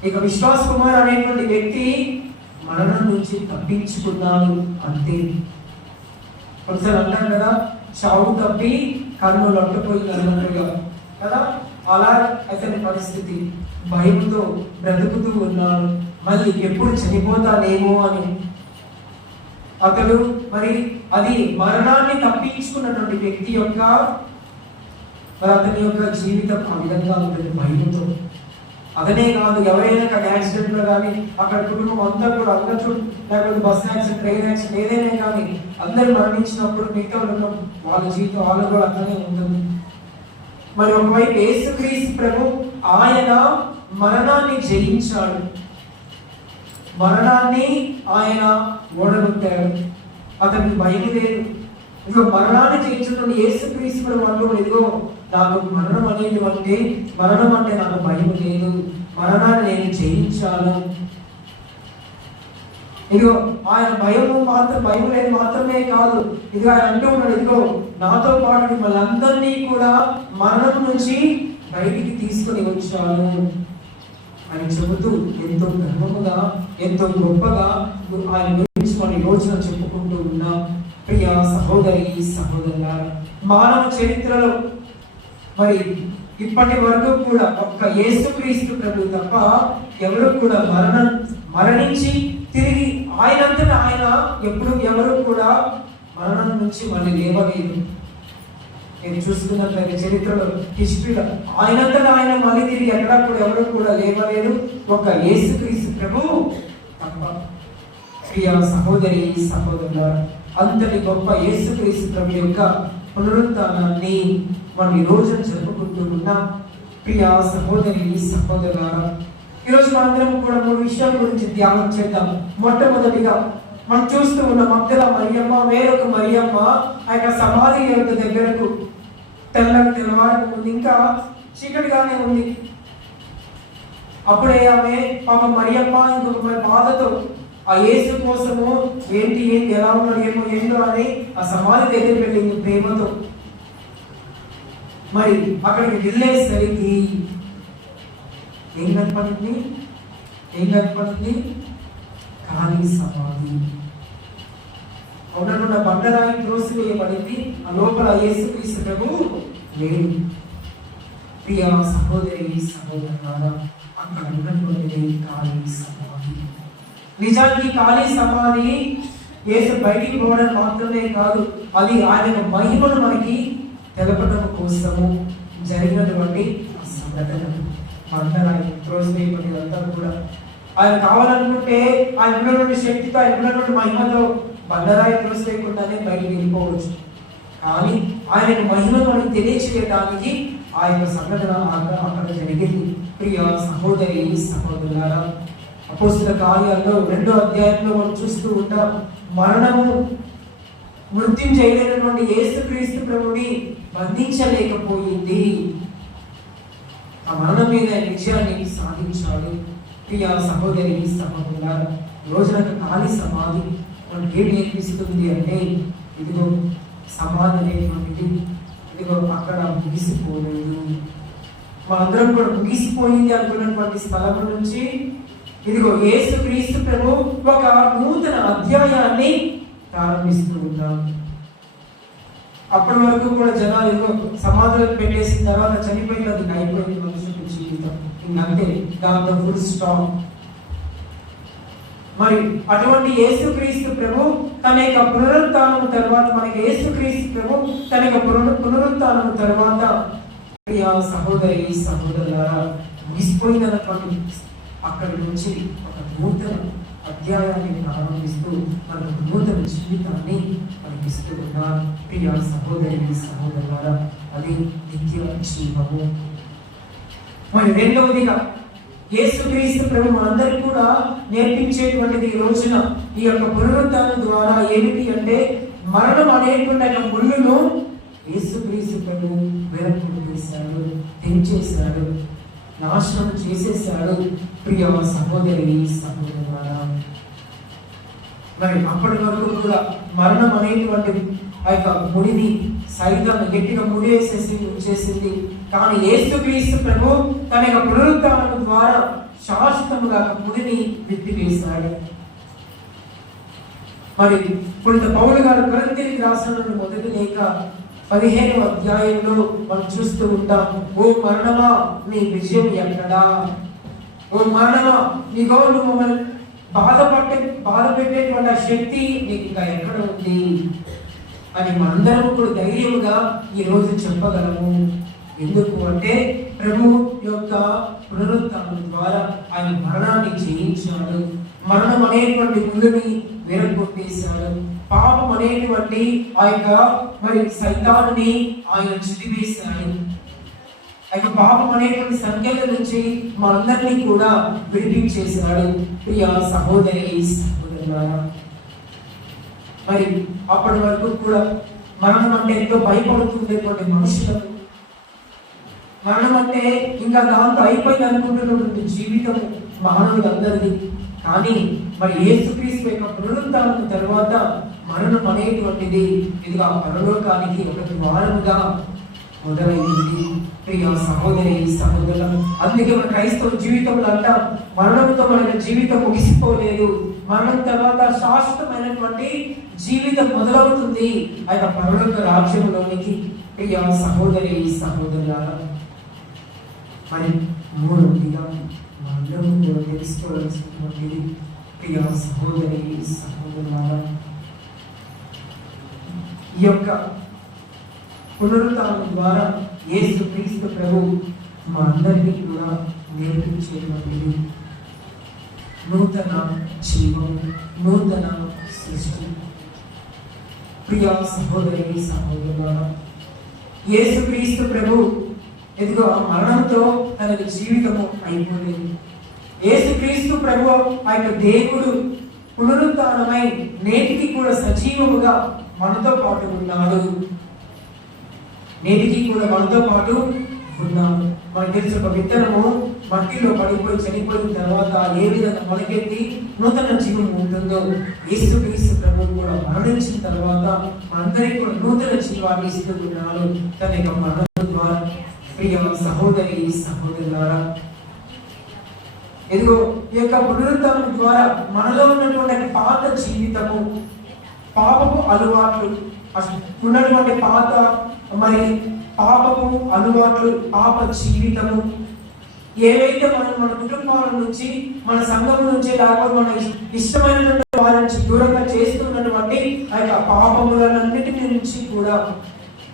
ఇక విశ్వాస్ కుమార్ అనేటువంటి వ్యక్తి మరణం నుంచి తప్పించుకున్నాడు అంతే. ఒకసారి అంటారు కదా, చావు తప్పి కర్మలు అట్టుపోయి అన్నట్టుగా కదా, అలా అతని పరిస్థితి. భయంతో బ్రతుకుతూ ఉన్నాడు, మళ్ళీ ఎప్పుడు చనిపోతానేమో అని. అతడు మరి అది మరణాన్ని తప్పించుకున్నటువంటి వ్యక్తి యొక్క మరి అతని యొక్క జీవితం ఆ విధంగా ఉంటుంది భయంతో. అతనే కాదు, ఎవరైనా యాక్సిడెంట్ లో కానీ అక్కడ కుటుంబం అంతా కూడా అందరూ, లేకపోతే బస్ యాక్సిడెంట్, ట్రైన్ యాక్సిడెంట్ ఏదైనా కానీ అందరూ మరణించినప్పుడు మిగతా వాళ్ళ జీవితం వాళ్ళు కూడా అట్లనే ఉంటుంది. మరి ఒకవైపు యేసుక్రీస్తు ప్రభు ఆయన మరణాన్ని జయించాడు, మరణాన్ని ఆయన ఓడగొట్టాడు, అతనికి భయం లేదు. ఇదిగో మరణాన్ని జయించుకున్న యేసుక్రీస్తు ప్రభు అంటూ, ఇదిగో నాకు మరణం అంటే నాకు భయం లేదు, మరణాన్ని నేను జయించాను. ఇదిగో ఆయన భయం లేదు మాత్రమే కాదు, ఇదిగో ఆయన అంటూ ఉన్నాడు, ఇదిగో నాతో పాటు మిమ్మల్ని అందరినీ కూడా మరణం నుంచి బయటికి తీసుకొని వచ్చాను అని చెబుతూ ఎంతో గర్వముగా ఎంతో గొప్పగా ఆయన గురించి మనం ఈ రోజున చెప్పుకుంటూ ఉన్నాం. ప్రియ సహోదరి సహోదరులారా, మానవ చరిత్రలో మరి ఇప్పటి వరకు కూడా ఒక్క యేసుక్రీస్తు ప్రభు తప్ప ఎవరు కూడా మరణించి తిరిగి ఆయనంతటా ఆయన ఎప్పుడు ఎవరు కూడా మరణం నుంచి మళ్ళీ లేవలేదు. నేను చూసుకున్నట్లయితే చరిత్రలో హిస్టరీలో ఆయనంతటా ఆయన మళ్ళీ తిరిగి ఎక్కడా కూడా ఎవరు కూడా లేవలేదు, ఒక యేసుక్రీస్తు ప్రభు తప్ప. ప్రియ సహోదరి సహోదరులారా, అంతటి గొప్ప యేసుక్రీస్తు ప్రభు యొక్క పునరుత్థానాన్ని మనం ఈ రోజు జరుపుకుంటూ ఉన్నాం. ప్రియ సహోదరి సహోదరులారా, ఈరోజు మనందరం కూడా 3 విషయాల గురించి ధ్యానం చేద్దాం. మొట్టమొదటిగా మనం చూస్తూ ఉన్న మగ్దల మరియమ్మ, వేరొక మరియమ్మ ఆ యొక్క సమాధి యొక్క దగ్గరకు తెల్లవారకు ముందు ఇంకా చీకటిగానే ఉంది. అప్పుడే ఆమె పాప మరియమ్మ ఇంకొక బాధతో ఆ యేసు కోసము ఏంటి ఎలా ఉన్నాడు ఏందో అని ఆ సమాధి దగ్గర వెళ్ళింది ప్రేమతో. మరి అక్కడికి వెళ్ళేసరికి ఏం కనపడింది? ఖాళీ సమాధి. అవునన్న బండరాయి త్రోసివేయబడింది. ఆ లోపల యేసుక్రీస్తు ప్రభు లేడు. ప్రియ సహోదరి సహోదరులారా, అక్కడ ఉన్నటువంటిది ఖాళీ సమాధి. నిజానికి ఖాళీ సమాధి యేసు బయటికి పోవడం మాత్రమే కాదు, అది ఆయన మహిమను మనకి తెలపడం కోసము జరిగినటువంటి సంఘటన. బండరాయి త్రోసివేయబడినంతా కూడా ఆయన కావాలనుకుంటే ఆయన ఉన్నటువంటి శక్తితో, ఆయన ఉన్నటువంటి మహిమతో బండరాయి త్రోసివేయకుండానే బయటికి వెళ్ళిపోవచ్చు. కానీ ఆయన మహిమను మనకి తెలియచేయడానికి ఆ యొక్క సంఘటన అక్కడ జరిగింది. ప్రియ సహోదరి సహోదరులారా, అపోస్తల కార్యాల్లో 2వ అధ్యాయంలో మనం చూస్తూ ఉంటాం, మరణము మృత్యుం చేయలేనటువంటి యేసుక్రీస్తు ప్రభుని బంధించలేకపోయింది. ఆ మరణం మీద విజయాన్ని సాధించాడు. ప్రియ సహోదరి సహోదరులారా, రోజున ఖాళీ సమాధి మనకి ఏం నేర్పిస్తుంది అంటే, ఇదిగో సమాధి అనేటువంటిది ఇదిగో అక్కడ ముగిసిపోలేదు. మనందరం కూడా ముగిసిపోయింది అనుకున్నటువంటి స్థలం నుంచి ఇదిగో యేసుక్రీస్తు ప్రభు ఒక నూతన అధ్యాయాన్ని ప్రారంభిస్తూ ఉన్నాం. అప్పటి వరకు కూడా జనాలు ఏదో సమాధులకు పెట్టేసిన తర్వాత చనిపోయిన అది అయిపోయింది మనుషుల జీవితం, ఇంకంతే, దాంతో ఫుల్ స్టాప్. మరి అటువంటి యేసుక్రీస్తు ప్రభు తన యొక్క పునరుత్థానం తర్వాత, మనకి యేసుక్రీస్తు ప్రభు తన యొక్క పునరుత్థానం తర్వాత ప్రియ సహోదరి సహోదరులారా, ముగిసిపోయినటువంటి అక్కడి నుంచి ఒక నూతన అధ్యాయాన్ని ప్రారంభిస్తూ మనకు నూతన జీవితాన్ని మనకిస్తూ ఉన్నారు. ప్రియ సహోదరి సహోదరులారా, అది నిత్య జీవము. మరి రెండవదిగా యేసుక్రీస్తు ప్రభు మనందరికీ కూడా నేర్పించేటువంటిది ఈ రోజున ఈ యొక్క పునరుత్థానం ద్వారా ఏమిటి అంటే, మరణం అనేటువంటి ముళ్ళును యేసుక్రీస్తు ప్రభు వెనక్కి తెంచేశాడు, నాశనం చేసేశాడు. ప్రియ సహోదరి సహోదరులారా, మరి అప్పటి వరకు కూడా మరణం అనేటువంటి ఆ యొక్క ముడిని సైతం గట్టిగా ముడివేసేసి ఉంచేసింది. కానీ యేసుక్రీస్తు ప్రభు తన యొక్క పునరుత్థానం ద్వారా శాశ్వతముగా ముడిని విప్పివేశాడు. మరి పునీత పౌలు గారు కొరింథీయులకు రాసిన మొదటి లేఖ 15వ అధ్యాయంలో మనం చూస్తూ ఉంటాం, ఓ మరణమా నీ విజయం ఎక్కడా? ఓ మరణమా నీకో నువ్వు మమ్మల్ని బాధ పెట్టేటువంటి ఆ శక్తి నీకు ఇంకా ఎక్కడ ఉంది అని మనందరం కూడా ధైర్యంగా ఈ రోజు చెప్పగలము. ఎందుకు అంటే, ప్రభు యొక్క పునరుత్థానం ద్వారా ఆయన మరణాన్ని జయించాడు. మరణం అనేటువంటి ముళ్ళుని విరగొట్టేశాడు. పాపం అనేటువంటి ఆ యొక్క మరి సైతాన్ని ఆయన చిదివేశాడు. ఆ యొక్క పాపం అనేటువంటి సంఖ్యల నుంచి మనందరినీ కూడా విడిపించేశాడు. ప్రియ సహోదరి సహోదరులారా, మరి అప్పటి వరకు కూడా మరణం అంటే ఎంతో భయపడుతుండేటువంటి మనుషులకు, మరణం అంటే ఇంకా దాంతో అయిపోయింది అనుకుంటున్నటువంటి జీవితం మానవులందరిది. కానీ మరి యేసుక్రీస్తు యొక్క పునరుత్థానం తర్వాత మరణం అనేటువంటిది ఇదిగా పరలోకానికి ఒక ద్వారముగా మొదలైంది. ప్రియ సహోదరి సహోదరుల, అందుకే మన క్రైస్తవ జీవితంలో అంటాం, మరణంతో మన జీవితం ముగిసిపోలేదు, మరణం తర్వాత శాశ్వతమైనటువంటి జీవితం మొదలవుతుంది ఆ యొక్క పరలోక రాజ్యంలోనికి. ప్రియ సహోదరి సహోదరులారా, మరి మూడవదిగా మనందరం కూడా తెలుసుకోవాల్సినటువంటిది, ప్రియ సహోదరి సహోదరులారా, ఈ యొక్క పునరుత్థానం ద్వారా యేసుక్రీస్తు ప్రభు మా అందరికీ కూడా నేర్పించేటువంటిది నూతన జీవం, నూతన సృష్టి. ప్రియ సహోదరి సహోదరులారా, యేసుక్రీస్తు ప్రభు ఎదుగో మరణంతో తన జీవితము అయిపోలేదు. యేసుక్రీస్తు ప్రభు ఆ యొక్క దేవుడు పునరుత్థానమై నేటికి కూడా సజీవముగా మనతో పాటు ఉన్నాడు. నేటికి కూడా మనతో పాటు ఉన్నాడు. మనకు తెలిసి ఒక విత్తనము మట్టిలో పడిపోయి చనిపోయిన తర్వాత ఏ విధంగా మొలకెత్తి నూతన జీవం ఉంటుందో, యేసుక్రీస్తు ప్రభు కూడా మరణించిన తర్వాత మనందరికీ కూడా నూతన జీవాన్ని ఇస్తున్నాడు తన యొక్క మరణం ద్వారా. ప్రియ సహోదరి సహోదరులారా, ఇదిగో ఈ యొక్క పునరుత్థానం ద్వారా మనలో ఉన్నటువంటి పాత జీవితము, పాపపు అలవాట్లు, ఉన్నటువంటి పాత మరి పాపపు అలవాట్లు, పాప జీవితము ఏవైతే మనం మన కుటుంబాల నుంచి, మన సంఘం నుంచి, లేకపోతే మన ఇష్టమైనటువంటి వారి నుంచి దూరంగా చేస్తున్నటువంటి ఆ యొక్క పాపములన్నిటి నుంచి కూడా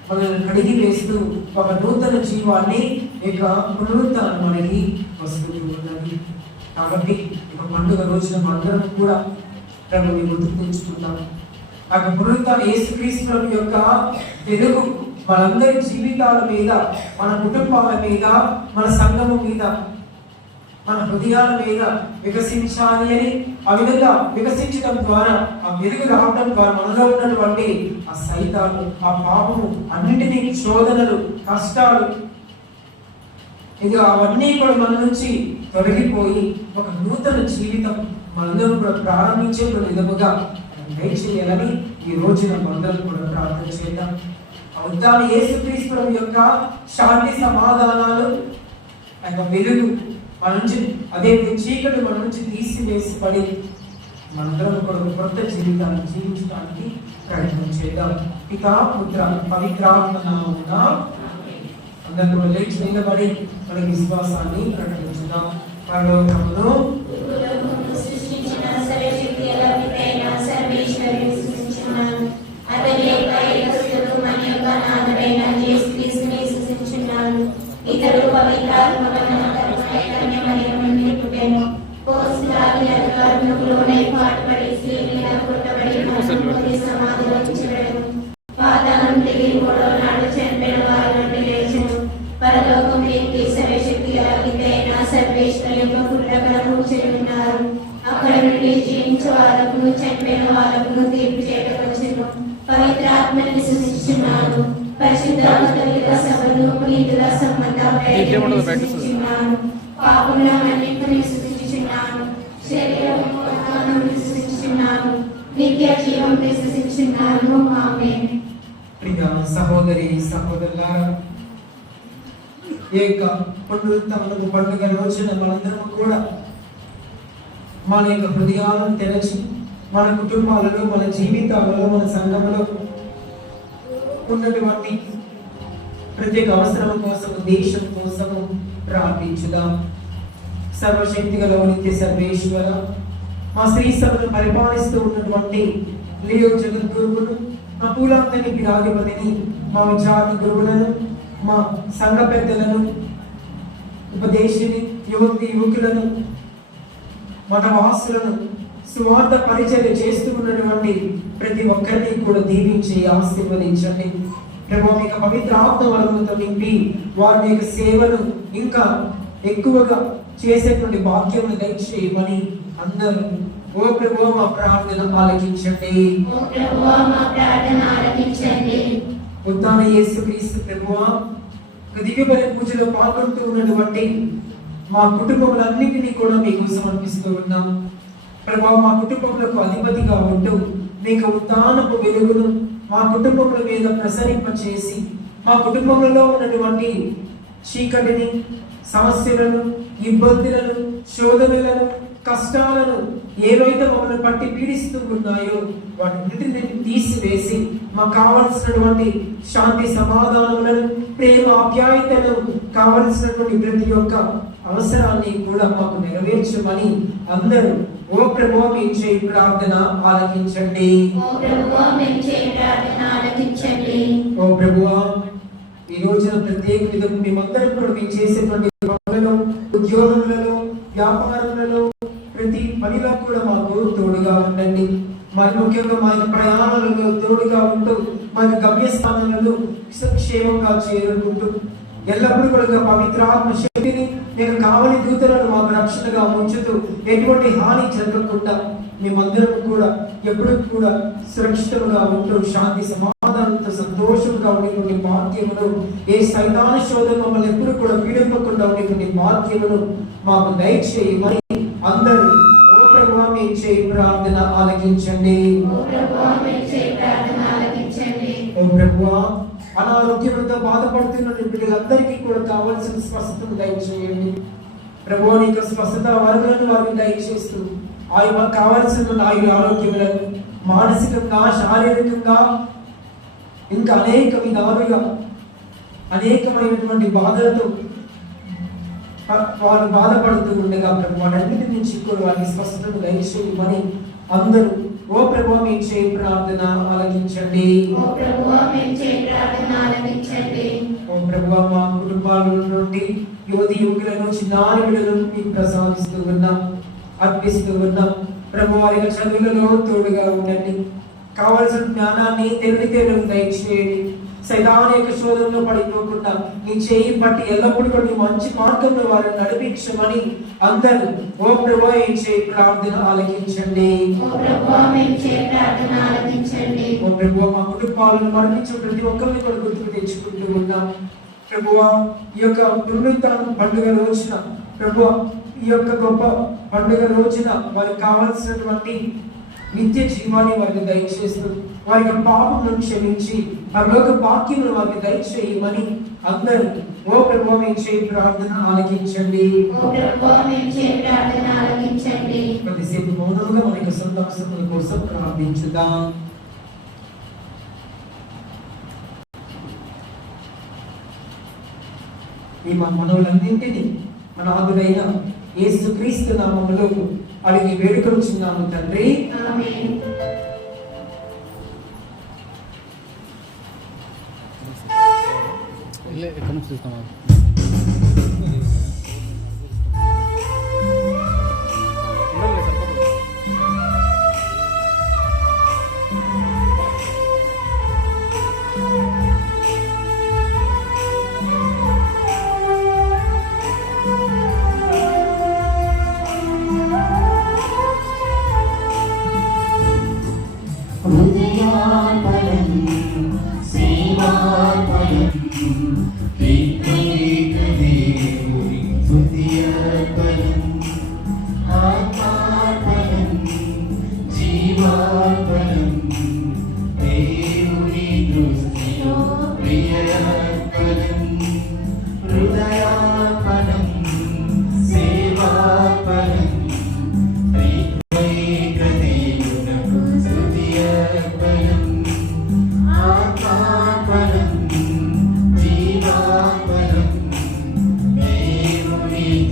మనల్ని కడిగి వేస్తూ ఒక నూతన జీవాన్ని ఇక పునరుత్థానం మనకి వస్తూ ఉన్నది. కాబట్టి ఇక పండుగ రోజున అందరం కూడా ప్రభుని గుర్తు తెచ్చుకుందాం. ఆ పునరుత్థానం యేసుక్రీస్తు యొక్క వెలుగు మనందరి జీవితాల మీద, మన కుటుంబాల మీద, మన సంఘము మీద, మన హృదయాల మీద వికసించాలి అని, ఆ విధంగా వికసించడం ద్వారా, ఆ వెలుగు రావడం ద్వారా మనలో ఉన్నటువంటి ఆ సైతాలు, ఆ పాపము, అన్నింటినీ శోధనలు, కష్టాలు, ఇది అవన్నీ కూడా మన నుంచి తొలగిపోయి ఒక నూతన జీవితం మనందరం కూడా ప్రారంభించే విధముగా దయచేయాలని ఈ రోజున మనందరం కూడా ప్రార్థన చేద్దాం. ఉద్దాన యేసుక్రీస్తు యొక్క శాంతి సమాధానాలు, ఆ యొక్క వెలుగు మన నుంచి, అదే చీకటి మన నుంచి తీసివేసిపడి మనందరం కూడా కొత్త జీవితాన్ని జీవించడానికి ప్రయత్నం చేద్దాం. పితా పుత్ర పవిత్రాత్మ నామమున అందరూ కూడా లేచి నిలబడి మన విశ్వాసాన్ని ప్రకటించుదాం. పరలోకమును ఇతరులు పవిత్రాత్మ పాటుపడి సమాధిలో పాతాళం తిరిగి మూడవ నాడు చనిపోయిన వారి నుండి లేచెను. పరలోకం ఎక్కి సర్వశక్తి గల సర్వేశ్వరు యొక్క పుట్టకడ కూర్చొని ఉన్నారు. అక్కడ నుండి జీవించే వాళ్ళకు చనిపోయిన వాళ్ళకు తీర్పు చేయడం వచ్చెను. పవిత్రాత్మని విశ్వసించున్నాను. పరిశుద్ధాత్మ సభలు నీతుల సంబంధాలు పాపముల మన్నింపుని విశ్వసించుచున్నాను. శరీరం విశ్వసించుచున్నాను. నిత్య జీవం విశ్వసించుచున్నాను. ఆమేన్. ప్రియ సహోదరి సహోదరులారా, ఏక పునరుత్థానపు పండుగ రోజున మనందరం కూడా మన యొక్క హృదయాలను తెరచి మన కుటుంబాలలో, మన జీవితాలలో, మన సంఘంలో ఉన్నటువంటి ప్రత్యేక అవసరం కోసం, దేశం కోసము ప్రార్థించుదాం. సర్వశక్తి గల నిత్య సర్వేశ్వర, మా స్త్రీ సభను పరిపాలిస్తూ ఉన్నటువంటి లియో జగద్గురువును, మా పూలాంతని పిరాధిపతిని, మా విచారణ గురువులను, మా సంఘ పెద్దలను, ఉపదేశిని, యువకులను, వనవాసులను, సువార్త పరిచర్య చేస్తూ ఉన్నటువంటి ప్రతి ఒక్కరిని కూడా దీవించి ఆశీర్వదించండి. ప్రభు మీకు పవిత్ర ఆత్మ వలనతో నింపి వారి యొక్క సేవను ఇంకా ఎక్కువగా చేసేటువంటి భాగ్యమును దయచేయమని అందరూ ఓ ప్రభు మా ప్రార్థన ఆలకించండి. ఉద్దాన యేసుక్రీస్తు ప్రభువా, దివ్య బలి పూజలో పాల్గొంటూ ఉన్నటువంటి మా కుటుంబములన్నింటినీ కూడా మీకు సమర్పిస్తూ ఉన్నాం. ప్రభు, మా కుటుంబములకు అధిపతిగా ఉంటూ మీకు ఉద్దానపు వెలుగును మా కుటుంబముల మీద ప్రసరింపచేసి మా కుటుంబంలో ఉన్నటువంటి చీకటిని, సమస్యలను, ఇబ్బందులను, శోధనలను, కష్టాలను ఏవైతే మమ్మల్ని పట్టి పీడిస్తూ ఉన్నాయో వాటిని తీసివేసి మాకు కావలసినటువంటి శాంతి సమాధానములను, ప్రేమ ఆప్యాయతను, కావలసినటువంటి ప్రతి ఒక్క అవసరాన్ని కూడా మాకు నెరవేర్చమని అందరూ ఓ ప్రభువా మేము చేయి ప్రార్థన ఆలకించండి. ఓ ప్రభువా ఈ రోజున ప్రత్యేక విధంగా మేమందరం కూడా మేము చేసేటువంటి పనులలో, ఉద్యోగములలో, వ్యాపారములలో, ప్రతి పనిలో కూడా మాకు తోడుగా ఉండండి. మరి ముఖ్యంగా మా యొక్క ప్రయాణాలలో తోడుగా ఉంటూ మా యొక్క గమ్యస్థానాలలో క్షేమంగా చేరుకుంటూ ఎల్లప్పుడూ కూడా పవిత్రాత్మ శక్తిని నేను కావలి దూతలను మాకు రక్షణగా ఉంచుతూ ఎటువంటి హాని జరగకుండా మేమందరం కూడా ఎప్పుడు కూడా సురక్షితంగా ఉంటూ శాంతి సమాధానంతో సంతోషంగా ఉండేటువంటి భాగ్యమును, ఏ సైతాన శోధన మమ్మల్ని ఎప్పుడు కూడా పీడింపకుండా ఉండేటువంటి భాగ్యమును మాకు దయచేయమని అందరూ ఓ ప్రభువా మేము చేయి ప్రార్థన ఆలకించండి. ఓ ప్రభువా అనారోగ్యంతో బాధపడుతున్న బిడ్డలందరికీ కూడా కావాల్సిన స్వస్థతను దయచేయండి. ప్రభువా నీకు స్వస్థత వరములను వారికి దయచేస్తూ ఆయన కావలసిన ఆరోగ్యములను మానసికంగా, శారీరకంగా, ఇంకా అనేక విధాలుగా అనేకమైనటువంటి బాధలతో వారు బాధపడుతూ ఉండగా ప్రభు వాటన్నిటి నుంచి కూడా వారికి స్వస్థతను దయచేయమని అందరూ ఓ ప్రభువా మేము చేయి ప్రార్థన ఆలకించండి. ఓ ప్రభువా మా కుటుంబాల నుండి యువతి యువకులను, చిన్నారి బిడ్డలను మీకు ప్రసాదిస్తూ ఉన్నాం, అర్పిస్తూ ఉన్నాం. ప్రభు వారి చదువులలో తోడుగా ఉండండి. కావలసిన జ్ఞానాన్ని, తెలివితేటలను దయచేయండి. సైతాను యొక్క శోధనలో పడిపోకుండా నీ చేయి పట్టి ఎల్లప్పుడూ కూడా నీ మంచి మార్గంలో వారిని నడిపించమని అందరూ ఓ ప్రభువా ఏం చేయి ప్రార్థన ఆలకించండి. ఓ ప్రభువా మా కుటుంబాలను మరణించిన ప్రతి ఒక్కరిని కూడా గుర్తుకు తెచ్చుకుంటూ ఉన్నాం. ప్రభువా ఈ యొక్క పునరుత్థానం పండుగ రోజున, ప్రభువా ఈ యొక్క గొప్ప పండుగ రోజున వారికి కావలసినటువంటి నిత్య జీవాన్ని వారికి దయచేస్తూ వారి పాపములను క్షమించి పరలోక భాగ్యమును వారికి దయచేయమని అందరూ ఓ ప్రభువా మేము చేయి ప్రార్థన ఆలకించండి. కొద్దిసేపు మౌనంగా మన యొక్క సొంత అవసరముల కోసం ప్రార్థించుదాం. ఈ మా మనవులన్నింటినీ మన ఆదురైన యేసుక్రీస్తు నామములో అడిగి వేడుకొనుచున్నాము తండ్రి. ఎక్కడి నుంచి చూస్తాం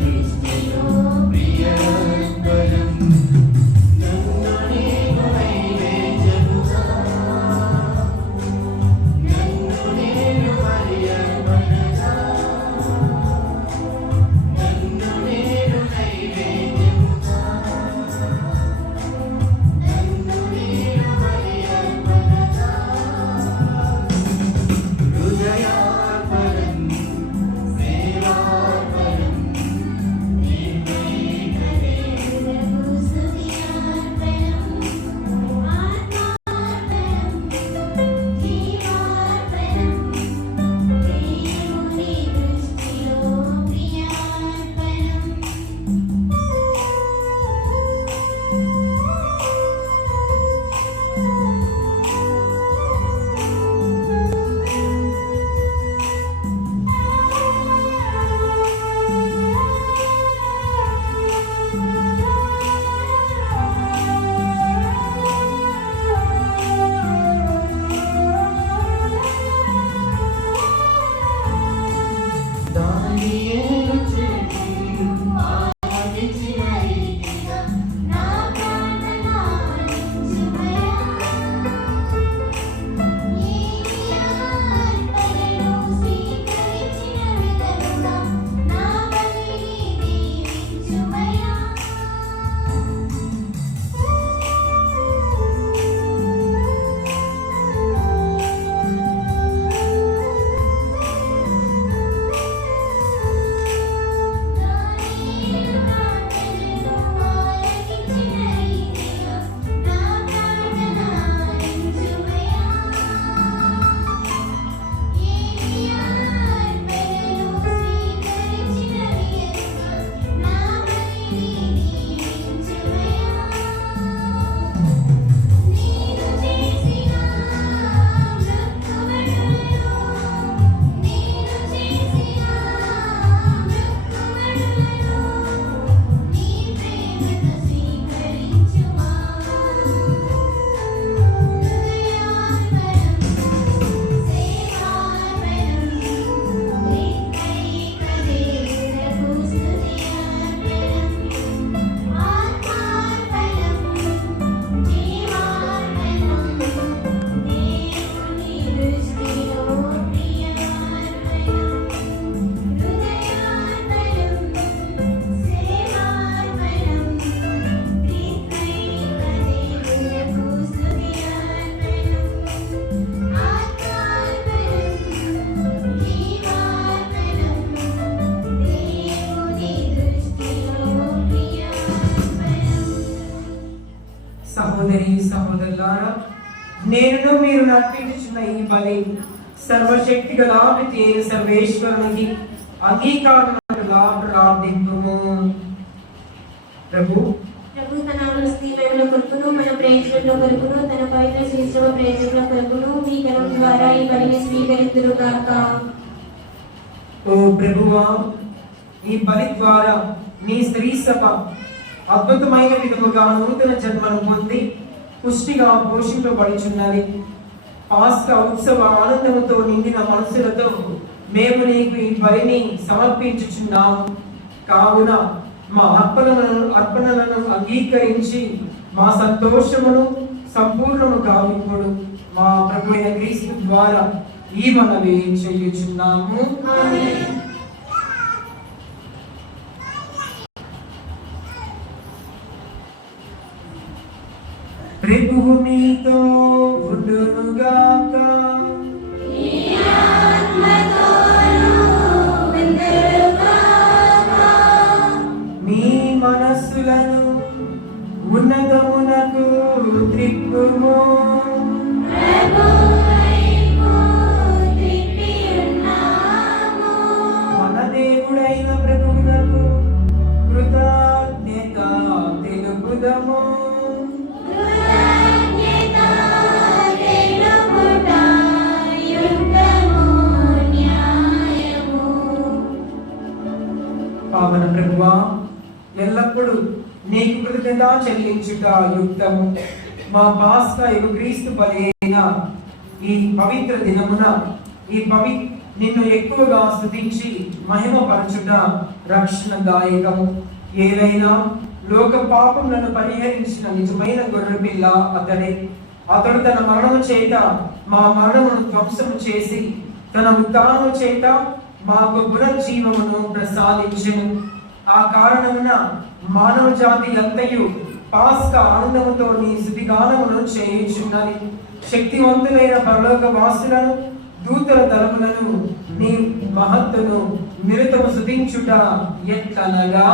దృష్టిలో సహోదరి సహోదరులారా, నేను మీరు నర్పించుచున్న ఈ బలి సర్వశక్తి గల సర్వేశ్వరునికి అంగీకారం ప్రార్థింపుము. ప్రభు తన స్థితిలో కొలుపును, మన ప్రయోజనంలో కొలుపును, తన పవిత్ర శ్రీశ్రమ ప్రయోజనంలో కొలుపును మీ కలం ద్వారా ఈ బలిని స్వీకరించును గాక. ఓ ప్రభువా, ఈ బలి ద్వారా నీ స్త్రీ సభ అద్భుతమైన విధముగా నూతన జన్మను పొంది పుష్టిగా పోషింపబడుచున్నది. పాస్కా ఉత్సవ ఆనందముతో నిండిన మనసులతో మేము నీకు ఈ బలిని సమర్పించుచున్నాము. కావున మా అర్పణలను అంగీకరించి మా సంతోషమును సంపూర్ణము గావింపుడు. మా ప్రభు అయిన క్రీస్తు ద్వారా ఈ మనవి చేయుచున్నాము. ప్రభువు మీతో ఉండునుగాక. మీ మనస్సులను ఉన్నతమునకు త్రిప్పుము. మన దేవుడైన ప్రభువునకు కృతజ్ఞత తెలుపుదము. పావన ప్రభువా, ఎల్లప్పుడూ నీకు కృతజ్ఞత చెల్లించుట యుక్తము. మా పాస్కా క్రీస్తు బలి అయిన ఈ పవిత్ర దినమున నిన్ను ఎక్కువగా స్తుతించి మహిమపరచుట రక్షణదాయకము. ఏదైనా లోక పాపములను పరిహరించిన నిజమైన గొర్రెపిల్ల అతడే. అతడు తన మరణము చేత మా మరణమును ధ్వంసము చేసి తన ఉత్థానము చేత మాకు పునర్జీవమును ప్రసాదించెను. ఆ కారణమున మానవ జాతి అంతయు పాస్కా ఆనందముతో నీ స్తుతిగానమును చేయుచున్నది. శక్తివంతులైన పరలోక వాసులను దూతల దళములను నీ మహత్తును నిరతము స్తుతించుట ఎట్లనగా,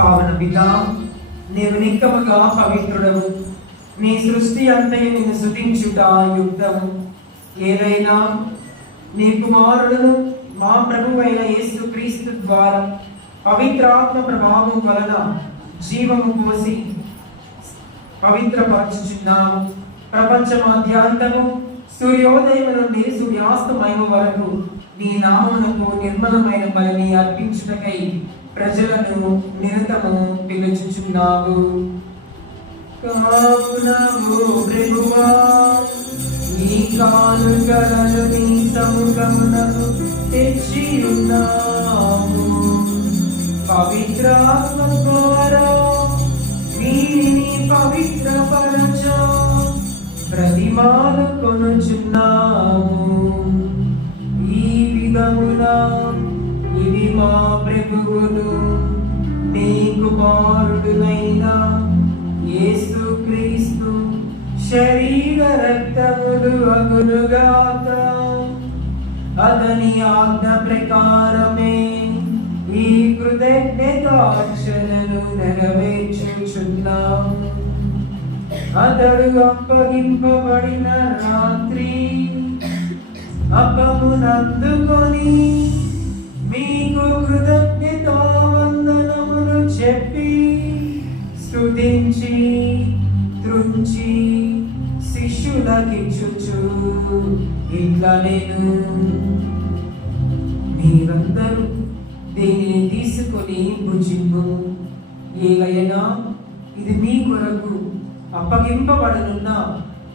పావన పితా, నీవు నిక్కముగా పవిత్రుడవు. నీ సృష్టి అంతయు నిన్ను స్తుతించుట యుక్తము. ఏదైనా నీ కుమారుడును మా ప్రభువైన యేసు క్రీస్తు ద్వారా పవిత్రాత్మ ప్రభావం వలన జీవము పోసి పవిత్రపరచుచున్నాము. ప్రపంచమాద్యాంతము సూర్యోదయం నుండి సూర్యాస్తమయం వరకు నీ నామమునకు నిర్మలమైన బలిని అర్పించుటకై ప్రజలను నిరతము పిలుచుచున్నావు. కావునవు ప్రభువా, ఈ కానుకలను నీ సముఖమునకు తెచ్చి ఉన్నాము. పవిత్రాత్మ ద్వారా వీరిని పవిత్రపరచ ప్రతిమాలు కొనుచున్నాము. ఈ విధమున ఇవి మా ప్రభువును నీ కుమారుడునైన యేసుక్రీస్తు శరీర రక్తములు అగునుగాక. అతని ఆజ్ఞ ప్రకారమే ఈ కృతజ్ఞతార్చనను నెరవేర్చుచున్నాము. అతడు అప్పగింపబడిన రాత్రి అప్పమునందుకొని మీకు కృతజ్ఞతావందనములు చెప్పి స్తుతించి త్రుంచి శిష్యులకిచ్చుచు ఇట్లా నేను మీరందరూ దీనిని తీసుకొని భుజింపు. ఏలైనా ఇది మీ కొరకు అప్పగింపబడనున్న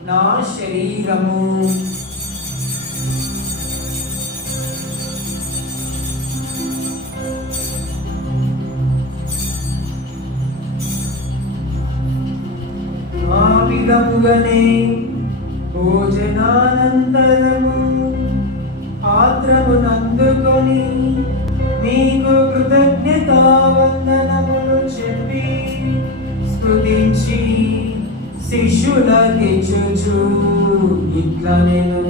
నా శరీరము. ఆ విధముగానే భోజనానంతరము పాత్రమునందుకొని మీకు కృతజ్ఞతావందనములు చెప్పి స్తుతించి శిష్యులకిచ్చుచు ఇట్లా నేను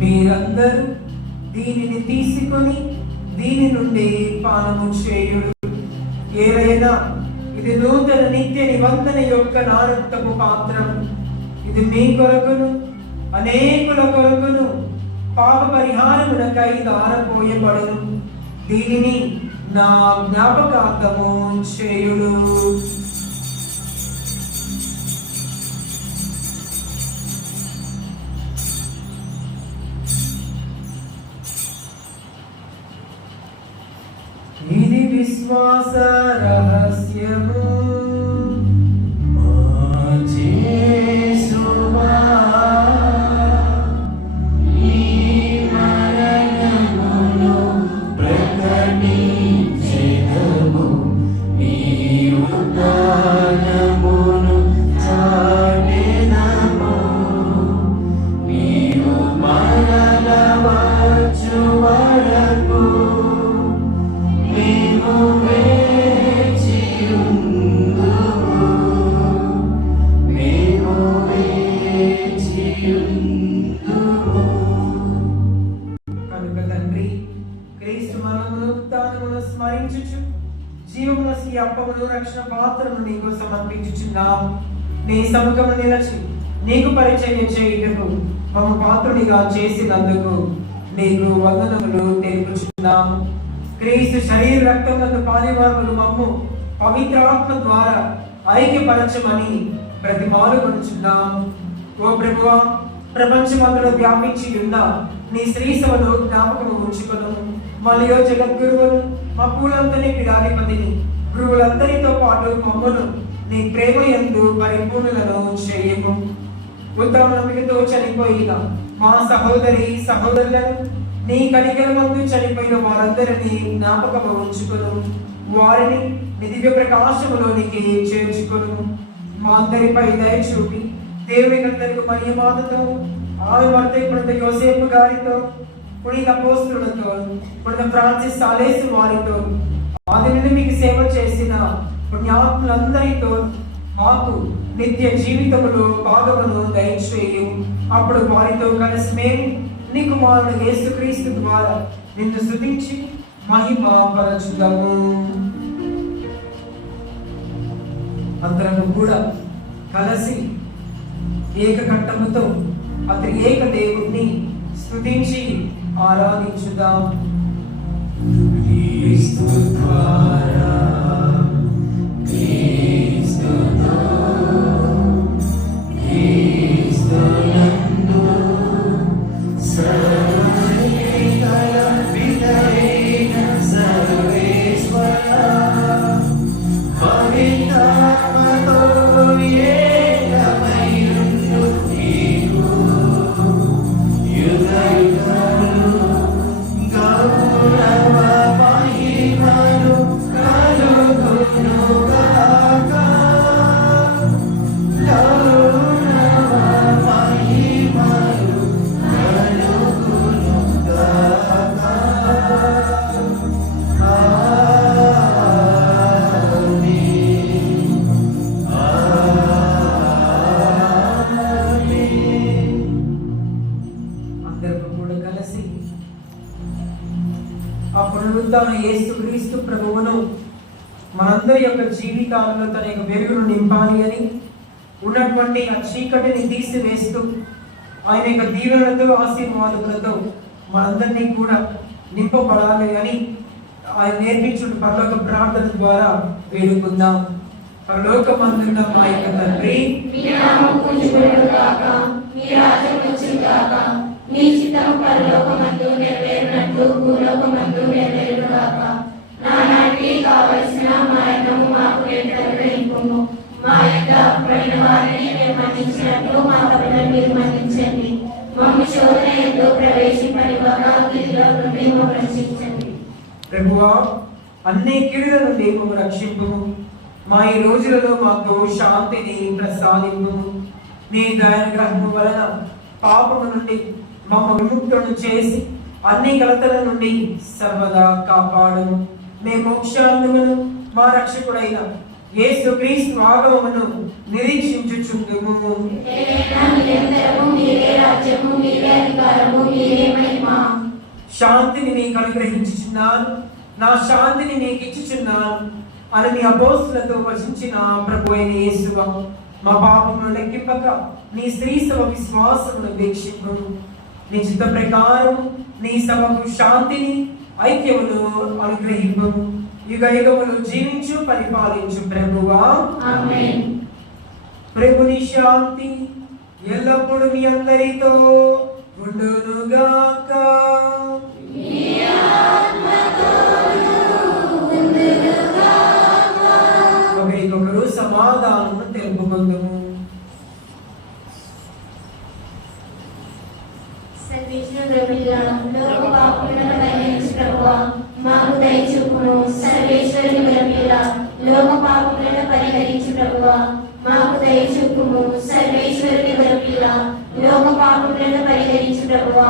మీరందరూ దీనిని తీసుకొని దీని నుండి పానము చేయుడు. ఏదైనా ఇది నూతన నిత్య నిబంధన యొక్క నా రక్తపు పాత్రం. ఇది మీ కొరకును అనేకుల కొరకును పాప పరిహారమునకై దారపోయబడును. దీనిని నా జ్ఞాపకార్థము చేయుడు. ఇది విశ్వాస రహస్యము. కనుక తండ్రి క్రీస్తు మరణమును ఉత్థానమును స్మరించుచు జీవమున ఈ అప్పమును రక్షణ పాత్రను నీకు సమర్పించుచున్నాము. నీ సముఖము నిలచి నీకు పరిచర్య చేయుటకు మమ్మ పాత్రునిగా చేసినందుకు నీకు వందనములు తెలుపుచున్నాము. క్రీస్తు శరీర రక్తములను పాలివారములు మమ్ము పవిత్రాత్మ ద్వారా ఐక్యపరచమని ప్రతిమాలు కొనుచున్నాము. ఓ ప్రభువా, ప్రపంచమంతలో వ్యాపించి ఉన్న నీ శ్రీ సభను జ్ఞాపకము ఉంచుకొను. మలియో జగద్గురువును మా పూలంతని పీడాధిపతిని గురువులందరితో పాటు మమ్మను నీ ప్రేమ యందు పరిపూర్ణులను చేయము. ఉత్తమ నమ్మికతో చనిపోయిన మా సహోదరి సహోదరులను నీ కనికల మందు చనిపోయిన వారందరినీ జ్ఞాపకము ఉంచుకొను. వారిని నీ దివ్య ప్రకాశములోనికి చేర్చుకొను. మా అందరిపై దయ చూపి దేవుని కర్తలకు మరియ మాతతో ఆమె భర్త పుణిత యోసేపు గారితో పుణిత అపోస్తలులతో పుణిత ఫ్రాన్సిస్ సాలేసు వారితో ఆది నుండి మీకు సేవ చేసిన పుణ్యాత్ములందరితో మాకు నిత్య జీవితములో భాగమును దయచేయు. అప్పుడు వారితో కలిసి మేము నీ కుమారుడు యేసుక్రీస్తు ద్వారా నిన్ను స్తుతించి మహిమ పరచుదాము. అందరము కూడా కలిసి ఏకకంఠముతో అతని ఏక దేవుణ్ణి స్తుతించి ఆరాధించుదాం. క్రీస్తు ద్వారా క్రీస్తుతో క్రీస్తునందు సర్వైకల పితైన సర్వేశ్వర పవిత్రాత్మతో ఏకమైయుండు నీకు యుగయుగాలు పునరుత్థాన యేసుక్రీస్తు ప్రభువును మనందరి యొక్క జీవితాలలో తన యొక్క వెలుగును నింపాలి అని, ఉన్నటువంటి ఆ చీకటిని తీసివేస్తూ ఆయన యొక్క దీవెనలతో ఆశీర్వాదములతో మనందరినీ కూడా నింపబడాలి అని ఆయన నేర్పించిన పరలోక ప్రార్థన ద్వారా వేడుకుందాం. పరలోకమందున్న మా యొక్క తండ్రి, మీ నామం పూజింపబడుగాక, మీ రాజ్యం వచ్చుగాక, మీ చిత్తము పరలోకమందు నెరవేరినట్లు భూలోకమందు నెరవేరుగాక. నానాటికి కావలసిన మా అన్నము మాకు నేడు అనుగ్రహింపుము. మా యొక్క అప్పుడైన వారిని మేము మన్నించినట్లు మా తప్పులను మీరు మన్నించండి. మమ్మ శోధన యందు ప్రవేశింపనివ్వక కీడులో నుండి మమ్మల్ని రక్షించండి. ప్రభువా, అన్ని కీడుల నుండి మమ్మల్ని రక్షింపుము. మా ఈ రోజులలో మాకు శాంతిని ప్రసాదింపు. నీ దయానుగ్రహము వలన పాపము నుండి మమ్మల్ని విముక్తులను చేసి అన్ని కలతల నుండి సర్వదా కాపాడుము. మేము మోక్షాంతమును మా రక్షకుడైన యేసుక్రీస్తు ఆగమమును నిరీక్షించుచుందుము. నిరంతరము మీరే రాజ్యము, మీరే అధికారము, మీరే మహిమ. శాంతిని నీకు అనుగ్రహించుచున్నాను, నా శాంతిని నీకు ఇచ్చుచున్నాను అని నీ అపోస్తులతో వచించిన ప్రభు అయిన యేసువ, మా పాపమును లెక్కింపక నీ స్త్రీ సభ విశ్వాసమును వీక్షింపు. నీ చిత్త ప్రకారం నీ సభకు శాంతిని ఐక్యమును అనుగ్రహింపు. యుగ యుగములు జీవించు పరిపాలించు ప్రభువా. ఆమేన్. ప్రభుని శాంతి ఎల్లప్పుడూ మీ అందరితో ఉండునుగాక. ఒకరికొకరు సమాధానము తెలుపుకుందాము. మాకు దయచూపుము. సర్వేశ్వరుని గర్భిల లోక పాపములను పరిహరించు ప్రభువా. మాకు దయచూపుము. సర్వేశ్వరుని గర్భిల లోక పాపములను పరిహరించు ప్రభువా.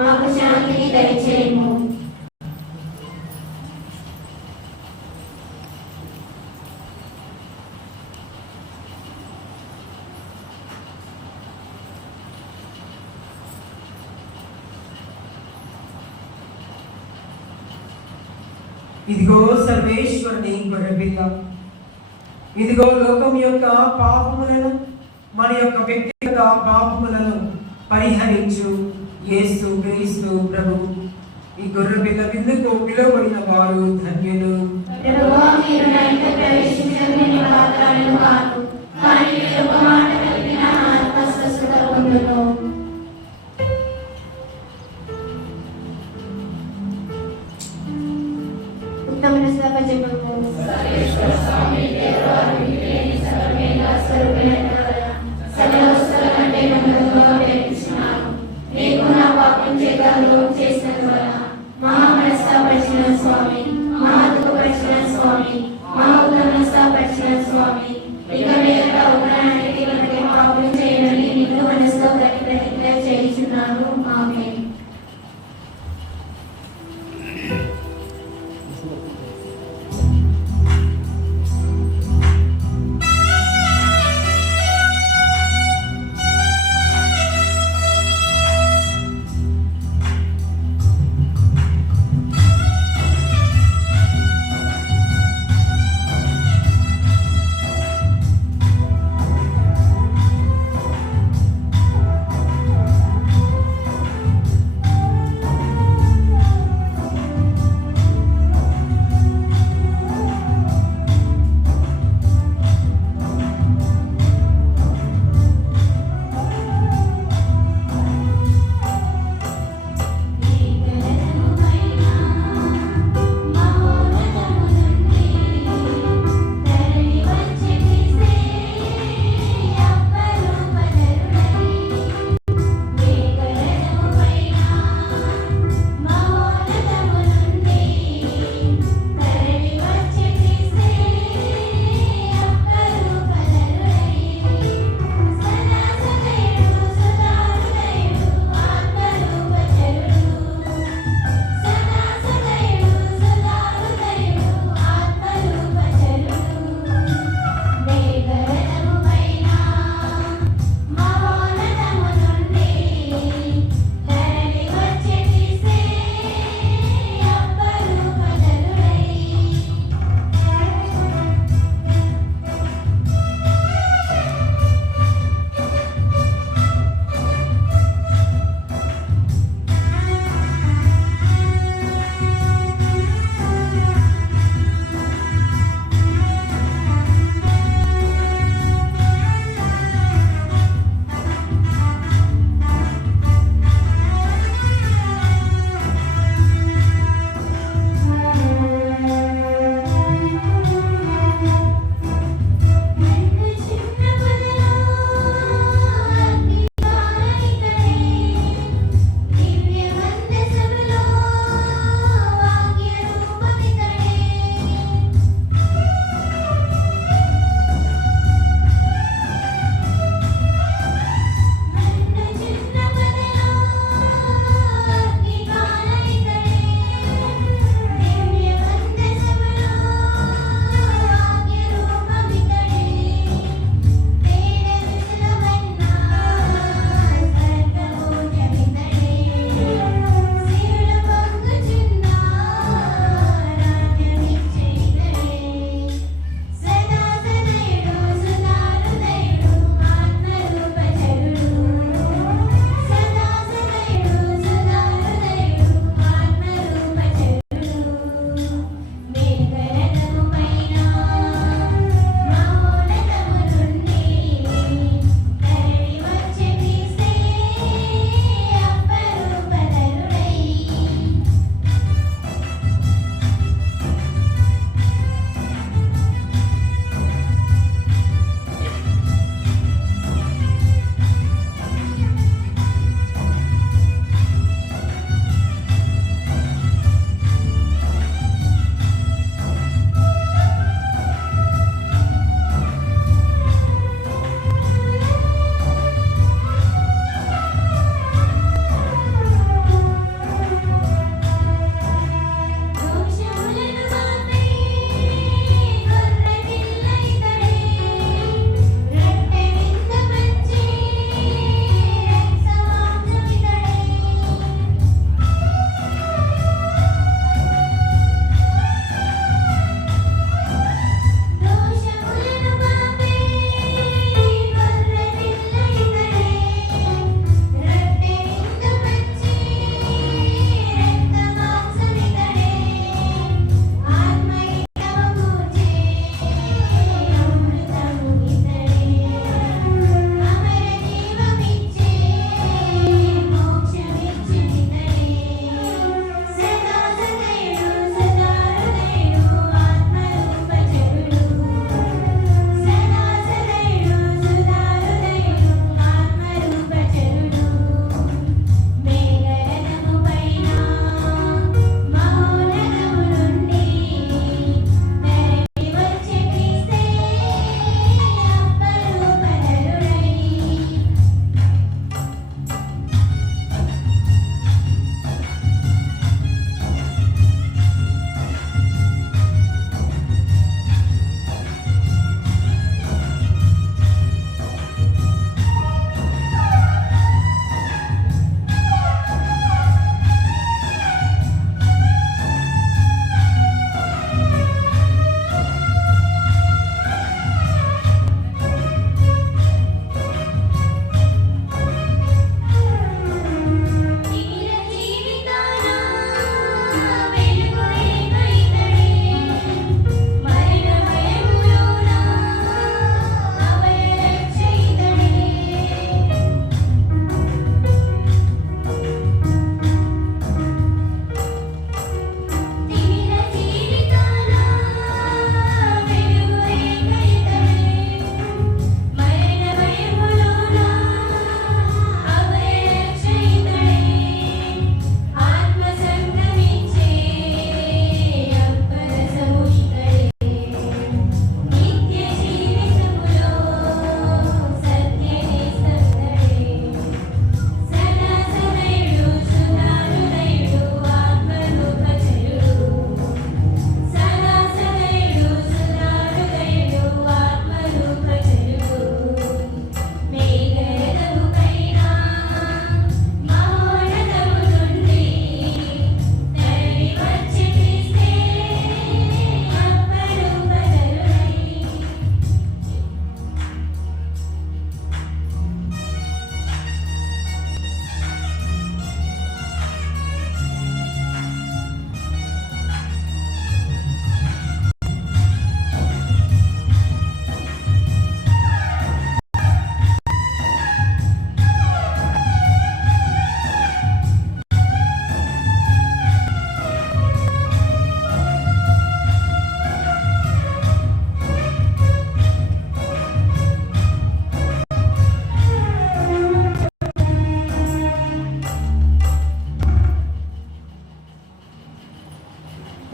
మాకు శాంతిని దయచేయము. ఇదిగో సర్వేశ్వరుని గొర్రెపిల్ల, ఇదిగో లోకం యొక్క పాపములను, మన యొక్క వ్యక్తిగత పాపములను పరిహరించు యేసుక్రీస్తు ప్రభువు. ఈ గొర్రెపిల్ల విందుకు పిలువబడిన వారు ధన్యులు. ప్రభువా, మీరు నా ఇంట ప్రవేశించని నేను పాత్రను కాను, కానీ మీరు ఒక మాట కలిగిన నా ఆత్మ స్వస్థత పొందును. ఉత్తమ స్వపజపము. సర్వస్వల కంటే నన్ను ప్రేమించినాను. నీకు నా పాపం చేత ద్రోహం చేసినందువల్ల మహా మనస్తాపరిచిన స్వామి, మహా దుఃఖపరిచిన స్వామి, మహా ఉత్తమస్తాపరిచిన స్వామి, ఇక మీదట ఒకనాటికి మనకి పాపం చేయనని నిన్ను మనసులో ప్రతిజ్ఞ చేయుచున్నాను. ఆమేన్.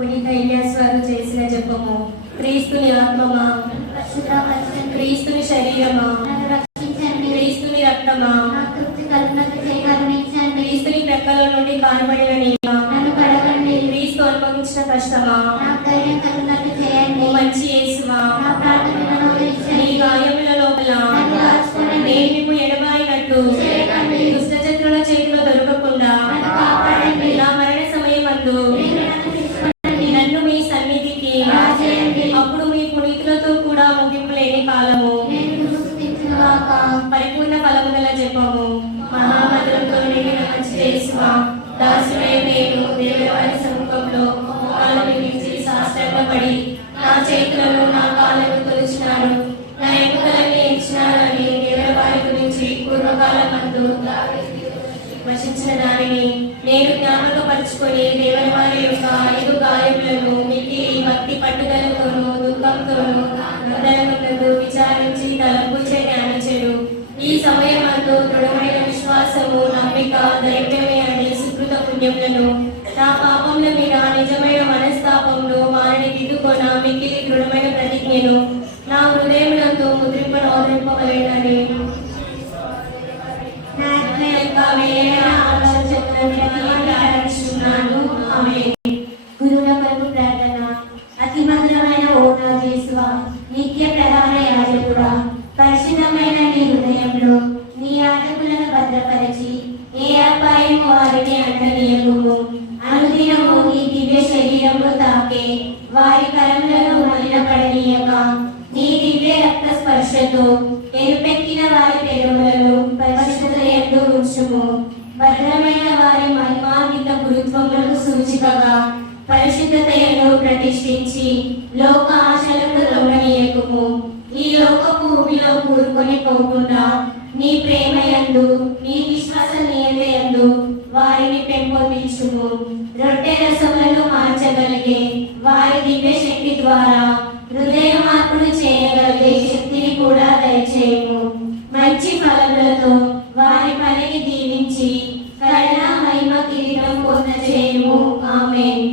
పునీత ఇలియాస్ వారు చేసిన జపము. క్రీస్తుని ఆత్మమా, పరిశుద్ధపరచండి. క్రీస్తుని శరీరమా, నన్ను రక్షించండి. క్రీస్తుని రక్తమా, నా తృప్తి కలుగునట్లు చేయి కరుణించండి. క్రీస్తుని ప్రక్కల నుండి కానబడిన నీవా, నన్ను కడగండి. క్రీస్తు అనుభవించిన కష్టమా, నాకు ధైర్యం కలుగునట్లు చేయండి. ఓ మంచి యేసువా, నా ప్రార్థనలను నీ ఆదరించండి. గాయముల లోపల నన్ను దాచుకోనండి. నేను ఎడబాయినట్టు చేయకండి. దుష్టశత్రుల చేతిలో దొరకకుండా నన్ను కాపాడండి. నా మరణ సమయమందు మీరు నన్ను తీసుకోండి. నన్ను మీ సన్నిధికి చేయండి. అప్పుడు మీ పునీతులతో కూడా ముగింపు లేని కాలము నేను నిన్ను స్తుతించునుగాక. పరిపూర్ణ ఫలము గల జపము. మహామధురంతో నిండిన మంచి యేసువా, దాసుడే నేను దేవుని వారి సముఖంలో మోకాళ్ళ మించి సాష్టాంగపడి నా చేతులను నా కాళ్ళను తొలిచినాడు. నా ఎముకలన్నీ ఇచ్చినాడు అని దేవుని వారి గురించి పూర్వకాలమందు వశించిన దానిని నేను జ్ఞాపకపరుచుకొని దేవుని వారి యొక్క 5 గాయములను మిగిలి భక్తి పట్టుదలతోనూ దుఃఖంతోనూ హృదయమునందు విచారించి తలంపుచే ధ్యానించెను. ఈ సమయమందు దృఢమైన విశ్వాసము, నమ్మిక, ధైర్యమే అనే సుకృత పుణ్యములను నా పాపముల మీద నిజమైన మనస్తాపంలో వారిని దిద్దుకొన మిగిలి దృఢమైన ప్రతిజ్ఞను నా హృదయమునందు ముద్రింపనోదరింపవలేనని గురువుల కొరకు ప్రార్థన. అతి మధురమైన ఓ నా యేసువా, నిత్య ప్రధాన యాజకుడా, పరిశుద్ధమైన నీ హృదయంలో నీ యాజకులను భద్రపరిచి ఏ అపాయము వారిని అంటనీయకుము. అనుదినము నీ దివ్య శరీరము తాకే వారి కరములను మలినపడనీయక నీ దివ్య రక్త స్పర్శతో ఎరుపెక్కిన వారి పెదవులను పరిశుద్ధయందు ఉంచుము. భద్రమైన వారి మహిమాన్విత గురుత్వములకు సూచికగా పరిశుద్ధతను ప్రతిష్ఠించి లోక ఆశలకు లొంగనీయకుము. ఈ లోకపు భూమిలో కూరుకొని పోకుండా నీ ప్రేమయందు, నీ విశ్వసనీయతయందు వారిని పెంపొందించుము. రొట్టె రసములను మార్చగలిగే వారి దివ్య శక్తి ద్వారా హృదయ మార్పులు చేయగలిగే శక్తిని కూడా దయచేయము. మంచి ఫలములతో వారి పనిని దీవించి కరుణ మహిమ కిరీటం పొందచేయము. ఆమేన్.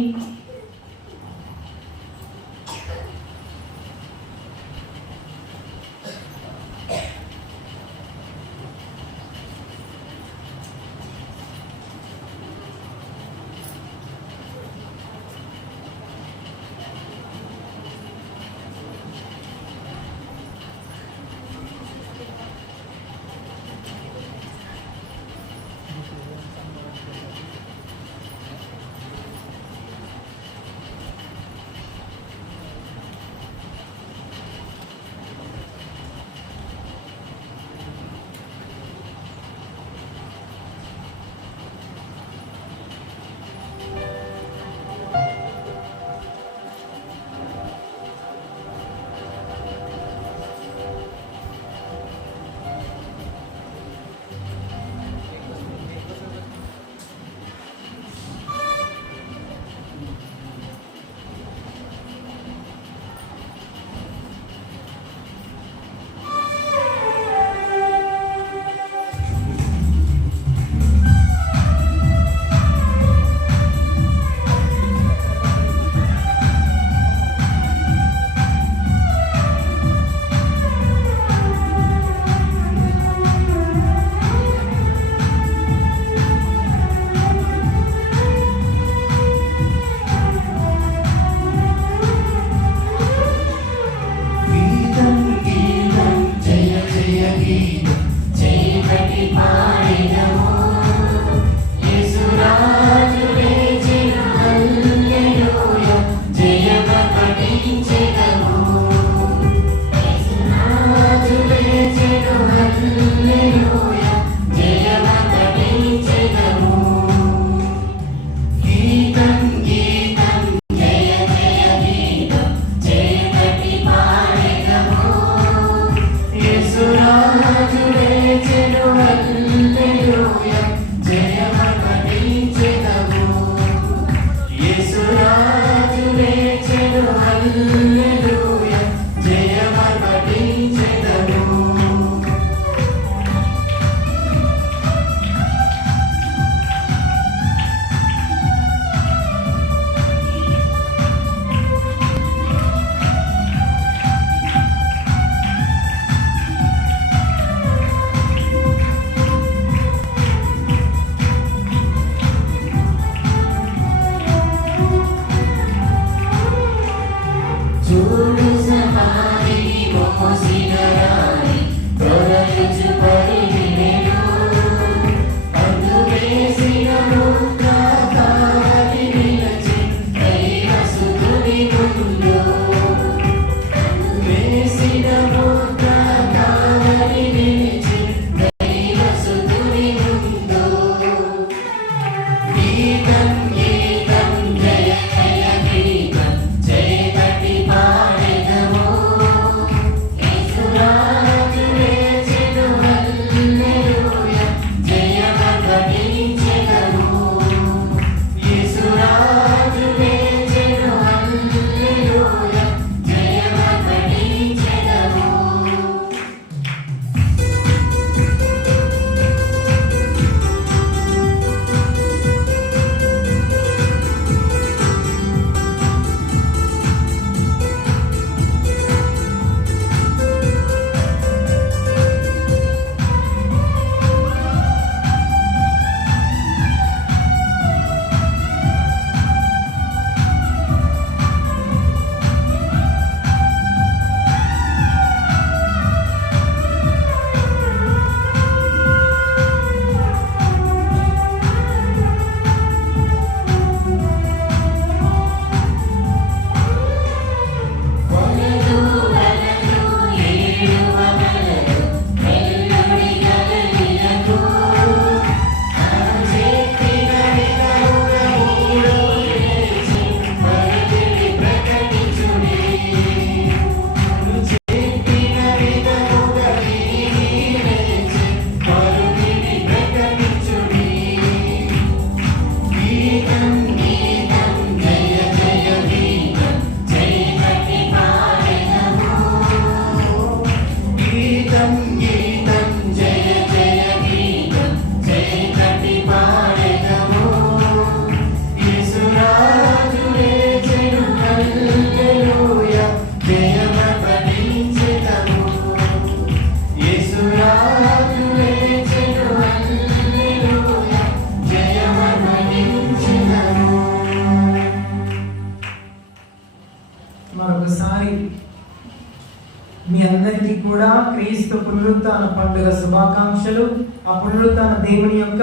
కూడా క్రీస్తు పునరుత్థాన పండుగ శుభాకాంక్షలు. ఆ పునరుత్థాన దేవుని యొక్క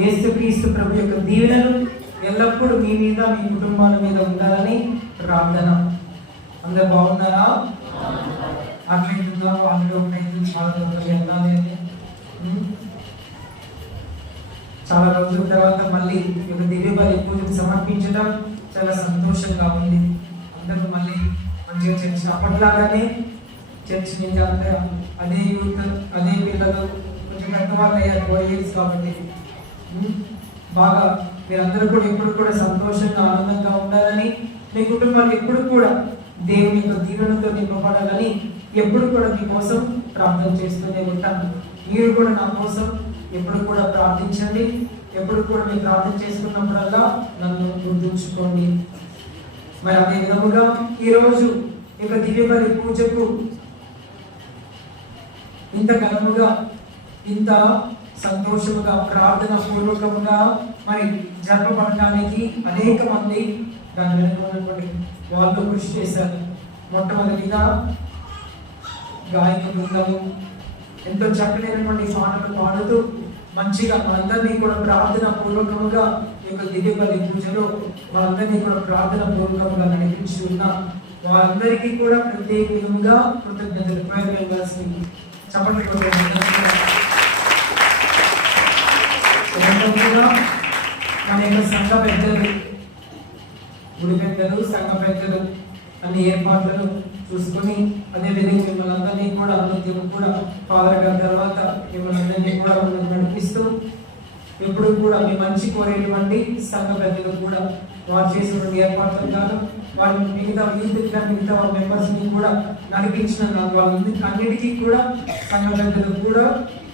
యేసుక్రీస్తు ప్రభు యొక్క దీవెనలు ఎల్లప్పుడూ మీ మీద మీ కుటుంబాల మీద ఉండాలని ప్రార్థన. అందరు బాగున్నారా? అట్లయితుందా? వాళ్ళు చాలా రోజుల తర్వాత మళ్ళీ ఒక దివ్య బలి పూజను సమర్పించడం చాలా సంతోషంగా ఉంది. అందరూ మళ్ళీ మంచిగా చర్చ అప్పట్లాగానే చర్చ్ నుంచి అంతా అదే యూత్, అదే పిల్లలు, కొంచెం పెద్దవాళ్ళు అయ్యారు 4 years కాబట్టి బాగా మీరందరూ కూడా ఎప్పుడు కూడా సంతోషంగా ఆనందంగా ఉండాలని, మీ కుటుంబాలు ఎప్పుడు కూడా దేవుని యొక్క దీవెనతో నింపబడాలని ఎప్పుడు కూడా మీకోసం ప్రార్థన చేస్తూనే ఉంటాను. మీరు కూడా నా కోసం ఎప్పుడు కూడా ప్రార్థించండి. ఎప్పుడు కూడా మీరు ప్రార్థన చేసుకున్నప్పుడల్లా నన్ను గుర్తుంచుకోండి. మరి అదే విధముగా ఈరోజు ఇక దివ్య బలి పూజకు ఇంత ఘనముగా, ఇంత సంతోషముగా, ప్రార్థన పూర్వకముగా మరి జరపబడటానికి అనేక మంది దాని వెనుకటువంటి వాళ్ళు కృషి చేశారు. మొట్టమొదటిగా గాయక బృందము ఎంతో చక్కనైనటువంటి పాటలు పాడుతూ మంచిగా మనందరినీ కూడా ప్రార్థన పూర్వకముగా ఈ యొక్క దివ్య బలి పూజలో మనందరినీ కూడా ప్రార్థన పూర్వకముగా నడిపించి ఉన్న వారందరికీ కూడా ప్రత్యేక విధంగా కృతజ్ఞతలు ప్రయోగించాల్సింది. చప్పట్లు మన యొక్క సంఘ పెద్దలు, గుడి పెద్దలు, సంఘ పెద్దలు అన్ని ఏర్పాట్లను చూసుకొని అదేవిధంగా మిమ్మల్ని అందరినీ కూడా అనుద్యమం కూడా ఫాదర్ గారి తర్వాత మిమ్మల్ని అందరినీ కూడా నడిపిస్తూ ఎప్పుడు కూడా మీ మంచి కోరేటువంటి సంఘ పెద్దలు కూడా వారు చేసినటువంటి ఏర్పాట్లను కాదు, వారి మిగతా మిగతా వాళ్ళ మెంబర్స్ని కూడా నడిపించిన వాళ్ళన్నిటికీ కూడా సంఘ పెద్దలు కూడా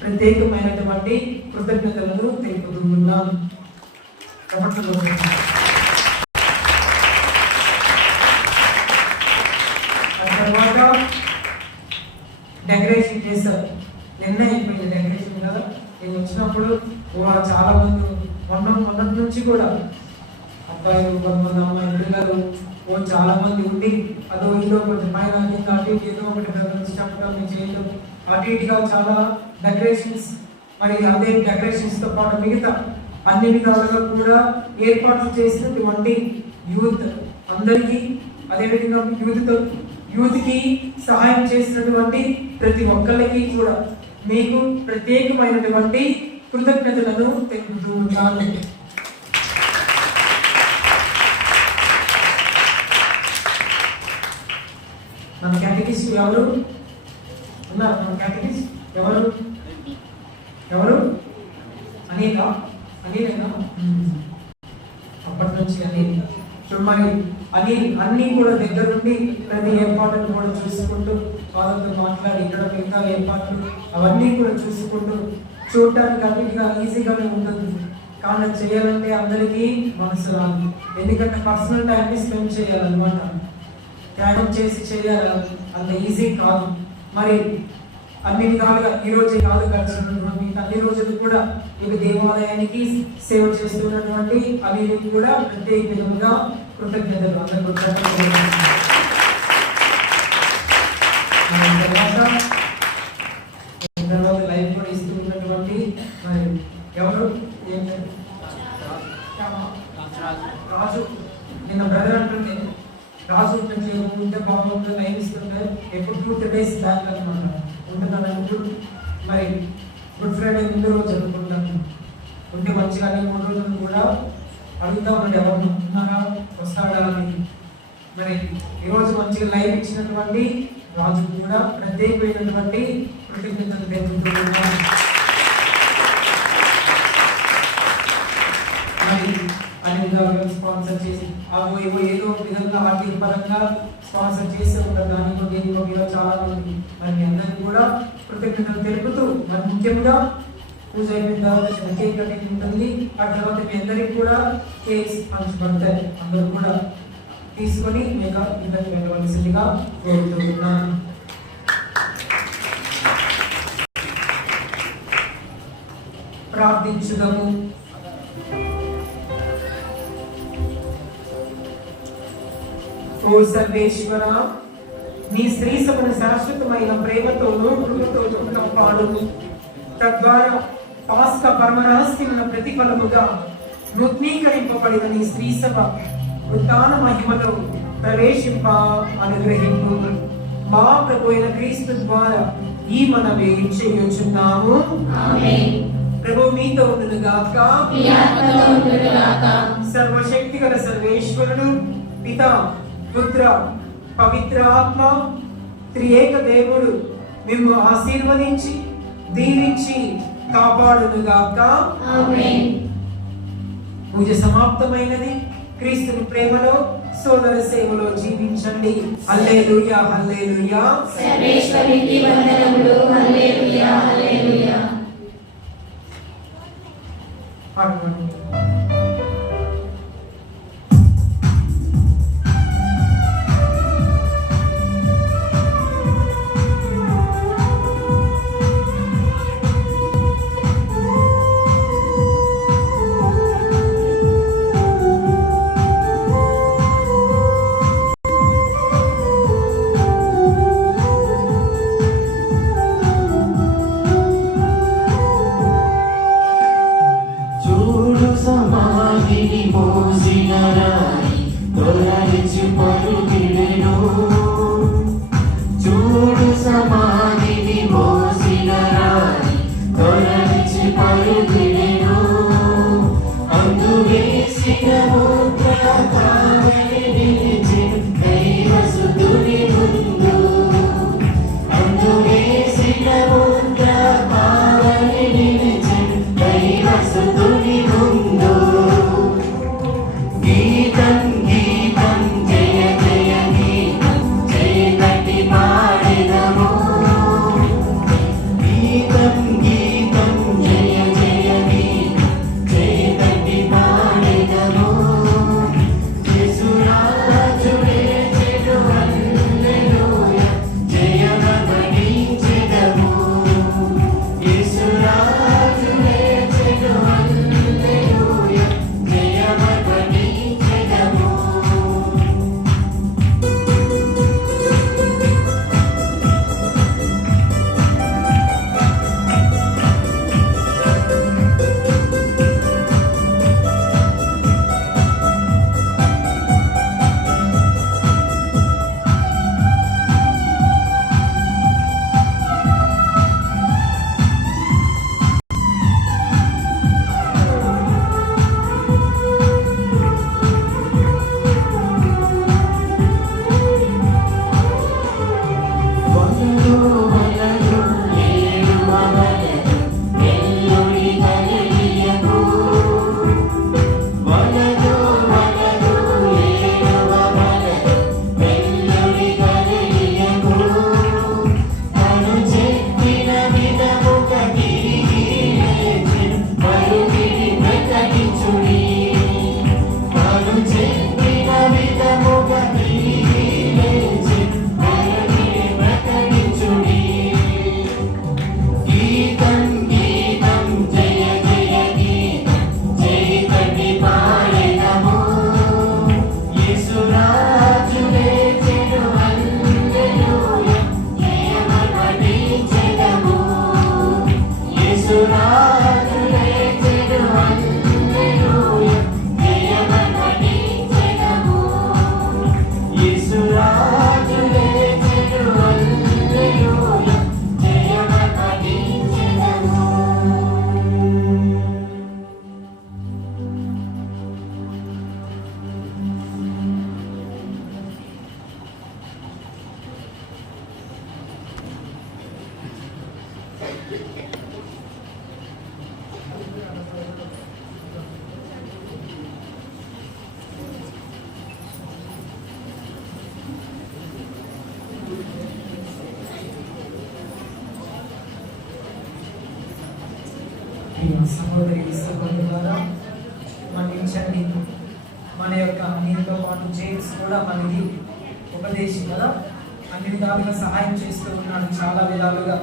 ప్రత్యేకమైనటువంటి కృతజ్ఞతలను తెలుపుతున్నాం. తర్వాత డెకరేషన్ చేస్తారు. నిన్న అయిపోయింది డెకరేషన్ కదా. నేను వచ్చినప్పుడు చాలా మంది మొన్నటి నుంచి కూడా అబ్బాయిలు, కొంతమంది అమ్మాయిలు, పిల్లలు చాలా మంది ఉండి అదో ఇదో కొంచెం పైన అటు ఇటు ఏదో ఒకటి చేయడం అటు ఇటుగా చాలా డెకరేషన్స్, మరి అదే డెకరేషన్స్ తో పాటు మిగతా అన్ని విధాలుగా కూడా ఏర్పాట్లు చేసినటువంటి యూత్ అందరికీ, అదేవిధంగా యూత్ కి సహాయం చేసినటువంటి ప్రతి ఒక్కరికి కూడా మీకు ప్రత్యేకమైనటువంటి కృతజ్ఞతలను తెలుపుతూ ఉన్నాను. మన కేటగిస్ట్ ఎవరు ఉన్నారు? మన కేటగిస్ట్ ఎవరు అనిలేనా? అప్పటి నుంచి అనిల్. మరి అన్ని కూడా దగ్గరుండి ప్రతి ఏర్పాటును కూడా చూసుకుంటూ వాళ్ళతో మాట్లాడి ఇక్కడ మిగతా ఏర్పాట్లు అవన్నీ కూడా చూసుకుంటూ చూడటానికి అన్నిటిగా ఈజీగానే ఉంటుంది. కానీ చేయాలంటే అందరికీ మనసు రాదు. ఎందుకంటే పర్సనల్ టైంని స్పెండ్ చేయాలన్నమాట. త్యాగం చేసి చేయాలి, అంత ఈజీ కాదు. మరి అన్ని విధాలుగా ఈ రోజే కాదు కలిసినటువంటి అన్ని రోజులు కూడా ఇక దేవాలయానికి సేవ చేస్తున్నటువంటి అన్ని కూడా ప్రత్యేక విధంగా కృతజ్ఞతలు అందరూ. తర్వాత లైఫ్ కూడా ఇస్తూ ఉన్నటువంటి మరి ఎవరు రాజు, నిన్న బ్రదర్ అంటుండే రాజు ఉంటే బాగుంటుంది, లైవ్ ఇస్తుంటే ఎప్పుడు 2-3 days బ్యాక్ అనమాట ఉంటున్నాను. ఇప్పుడు మరి గుడ్ ఫ్రైడే ముందు రోజు జరుపుకుంటాను ఉంటే మంచిగా 3 రోజులు కూడా అడుగుతా ఉన్నాడు ఎవరు ఉన్నారా వస్తాడా అని. మరి ఈరోజు మంచిగా లైవ్ ఇచ్చినటువంటి రాజు కూడా ప్రత్యేకమైనటువంటి కృతజ్ఞతలు తెలుపుతున్నాను. మరి అన్ని విధాలుగా స్పాన్సర్ చేసి ఏదో విధంగా ఆర్థిక పరంగా స్పాన్సర్ చేసే ఉంటారు. దానిలో దీనిలో చాలా మంది మరి మీ అందరికీ కూడా కృతజ్ఞతలు తెలుపుతూ మరి ముఖ్యంగా పూజ అయిపోయిన తర్వాత కేక్ కటింగ్ ఉంటుంది. ఆ తర్వాత మీ అందరికీ కూడా కేక్స్ పంచబడతాయి. అందరూ కూడా తీసుకొని మీకు ఇద్దరు వెళ్ళవలసిందిగా కోరుతున్నాను. ప్రార్థించుదాము. ఓ సర్వేశ్వర, నీ స్త్రీ సభను శాశ్వతమైన ప్రేమతోనూ కృపతోనూ కాపాడు. తద్వారా పాస్కా పరమరహస్యమున ప్రతిఫలముగా నూతనీకరింపబడిన నీ స్త్రీ సభ ఉత్థాన మహిమలో ప్రవేశింప అనుగ్రహింపు. మా ప్రభు అయిన క్రీస్తు ద్వారా ఈ మనవి చేయుచున్నాము. ఆమేన్. ప్రభు మీతో ఉండునుగాక. మీ ఆత్మతో ఉండునుగాక. సర్వశక్తిగల సర్వేశ్వరుడు పితా పుత్ర పవిత్ర ఆత్మ త్రియేక దేవుడు మిమ్ము ఆశీర్వదించి దీవించి కాపాడునుగాక. ఆమేన్. పూజ సమాప్తమైనది. క్రీస్తుని ప్రేమలో సోదర సేవలో జీవించండి. హల్లెలూయా హల్లెలూయా. సర్వేశ్వరునికి వందనములు. హల్లెలూయా హల్లెలూయా. పాడుకోండి. చూడు సమాధిని మోసిన రాయి తొలగించి పరుగిడెను. చూడు సమాధిని మోసిన రాయి తొలగించి పరుగిడెను. అందు వేసిన ముద్ర కావలి నిలిచి దైవసుతుని ముందు. అందు వేసిన ముద్ర కావలి నిలిచి దైవసుతుని ముందు. గీతం గీతం జయ జయ గీతం జయగటి పాడెదము. గీతం గీతం జయ జయ గీతం జయగటి పాడెదము. యేసురాజుడే చెడు హల్లెలూయా జయమగడించెదము. యేసురాజుడే చెడు హల్లెలూయా జయమగడించెదము. వలలు వలలు ఏడువ వలలు ఎల్లుడి గలియకు. వలలు వలలు ఏడువ వలలు ఎల్లుడి గలియకు. తను చెప్పిన విధముగా తిరిగి లేచి పరుగిడి ప్రకటించుడి. తను చెప్పిన విధముగా తిరిగి లేచి పరుగిడి ప్రకటించుడి. గీతం గీతం జయ జయ గీతం జయకటి పాడెదము. యేసురాజుడే చెడు హల్లెలూయా జయమగడించెదము. యేసురాజుడే చెడు హల్లెలూయా జయమగడించెదము. యేసురాజుడే చెడు హల్లెలూయా జయమగడించెదము. ప్రియ సహోదరి సహోదరులారా, మన్నించండి. మన యొక్క నీతో పాటు జేమ్స్ కూడా మనకి ఉపదేశం కదా, అన్ని విధాలుగా సహాయం చేస్తూ ఉన్నాడు చాలా విధాలుగా.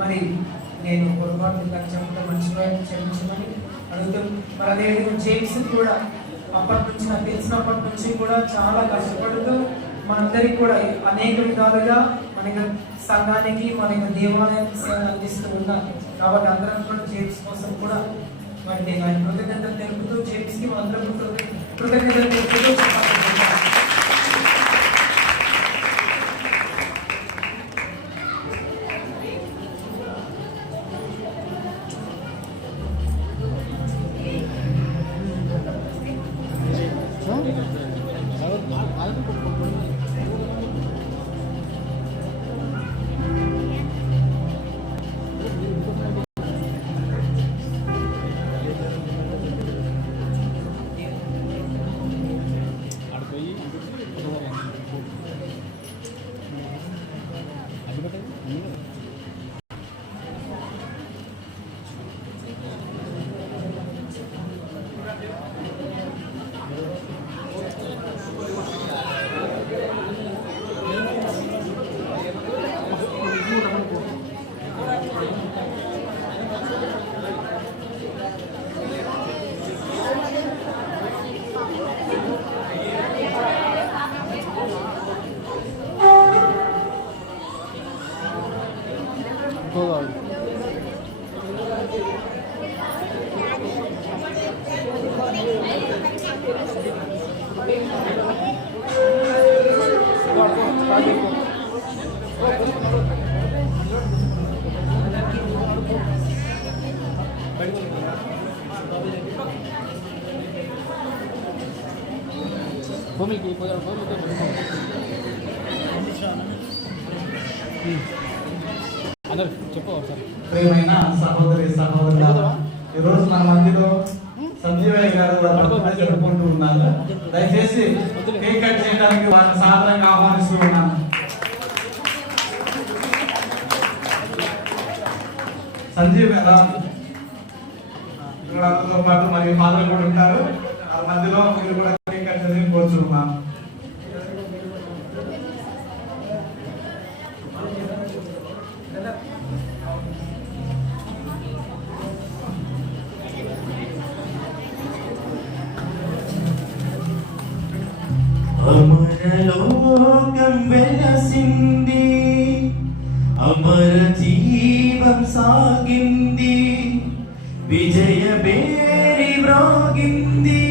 మరి నేను పొరపాటుగా చెప్పడం మంచిగా క్షమించమని అడుగుతాను. మరి అదే జేమ్స్ కూడా అప్పటి నుంచి నాకు తెలిసినప్పటి నుంచి కూడా చాలా కష్టపడుతూ మనందరికీ కూడా అనేక విధాలుగా మన సంఘానికి మన దేవాలయానికి సేవలు అందిస్తూ ఉన్నారు. కాబట్టి అందరం కూడా జేమ్స్ కోసం కూడా మరి నేను ఆయన కృతజ్ఞతలు తెలుపుతూ జేమ్స్కి అందరం కృతజ్ఞతలు తెలుపుతూ ప్రియమైన సహోదరి సహోదరులారా, ఈరోజు మన మధ్యలో సంజీవయ్య గారు జరుపుకుంటూ ఉన్నారు. దయచేసి కేక్ కట్ చేయడానికి వారిని సాధారణంగా ఆహ్వానిస్తూ ఉన్నాను. సంజీవ్ గారు ఇక్కడ పాటు మరియు ఫాదర్ కూడా ఉంటారు. ఆ మధ్యలో మీరు కూడా కేక్ కట్ చేయడానికి కోరుచున్నాను. అమరలోకం వెలసింది, అమర జీవం సాగింది, విజయ బేరి వ్రాగింది.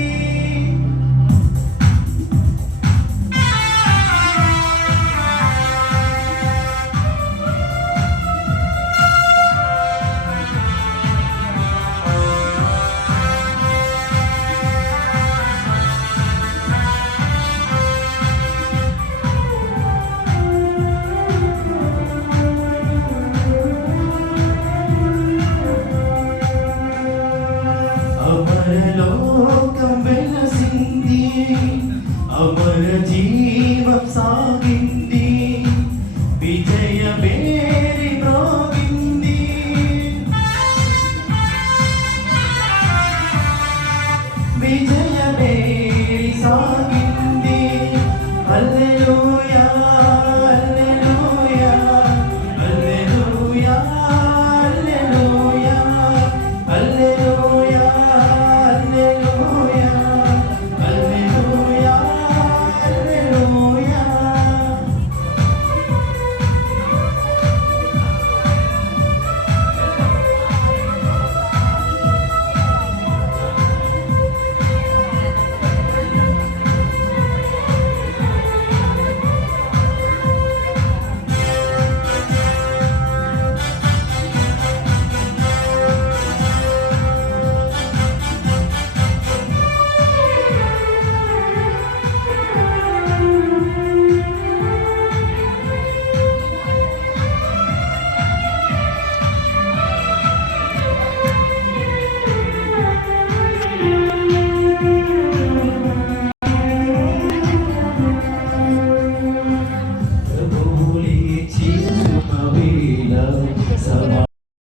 అమరలోకం వెలసింది, అమర జీవం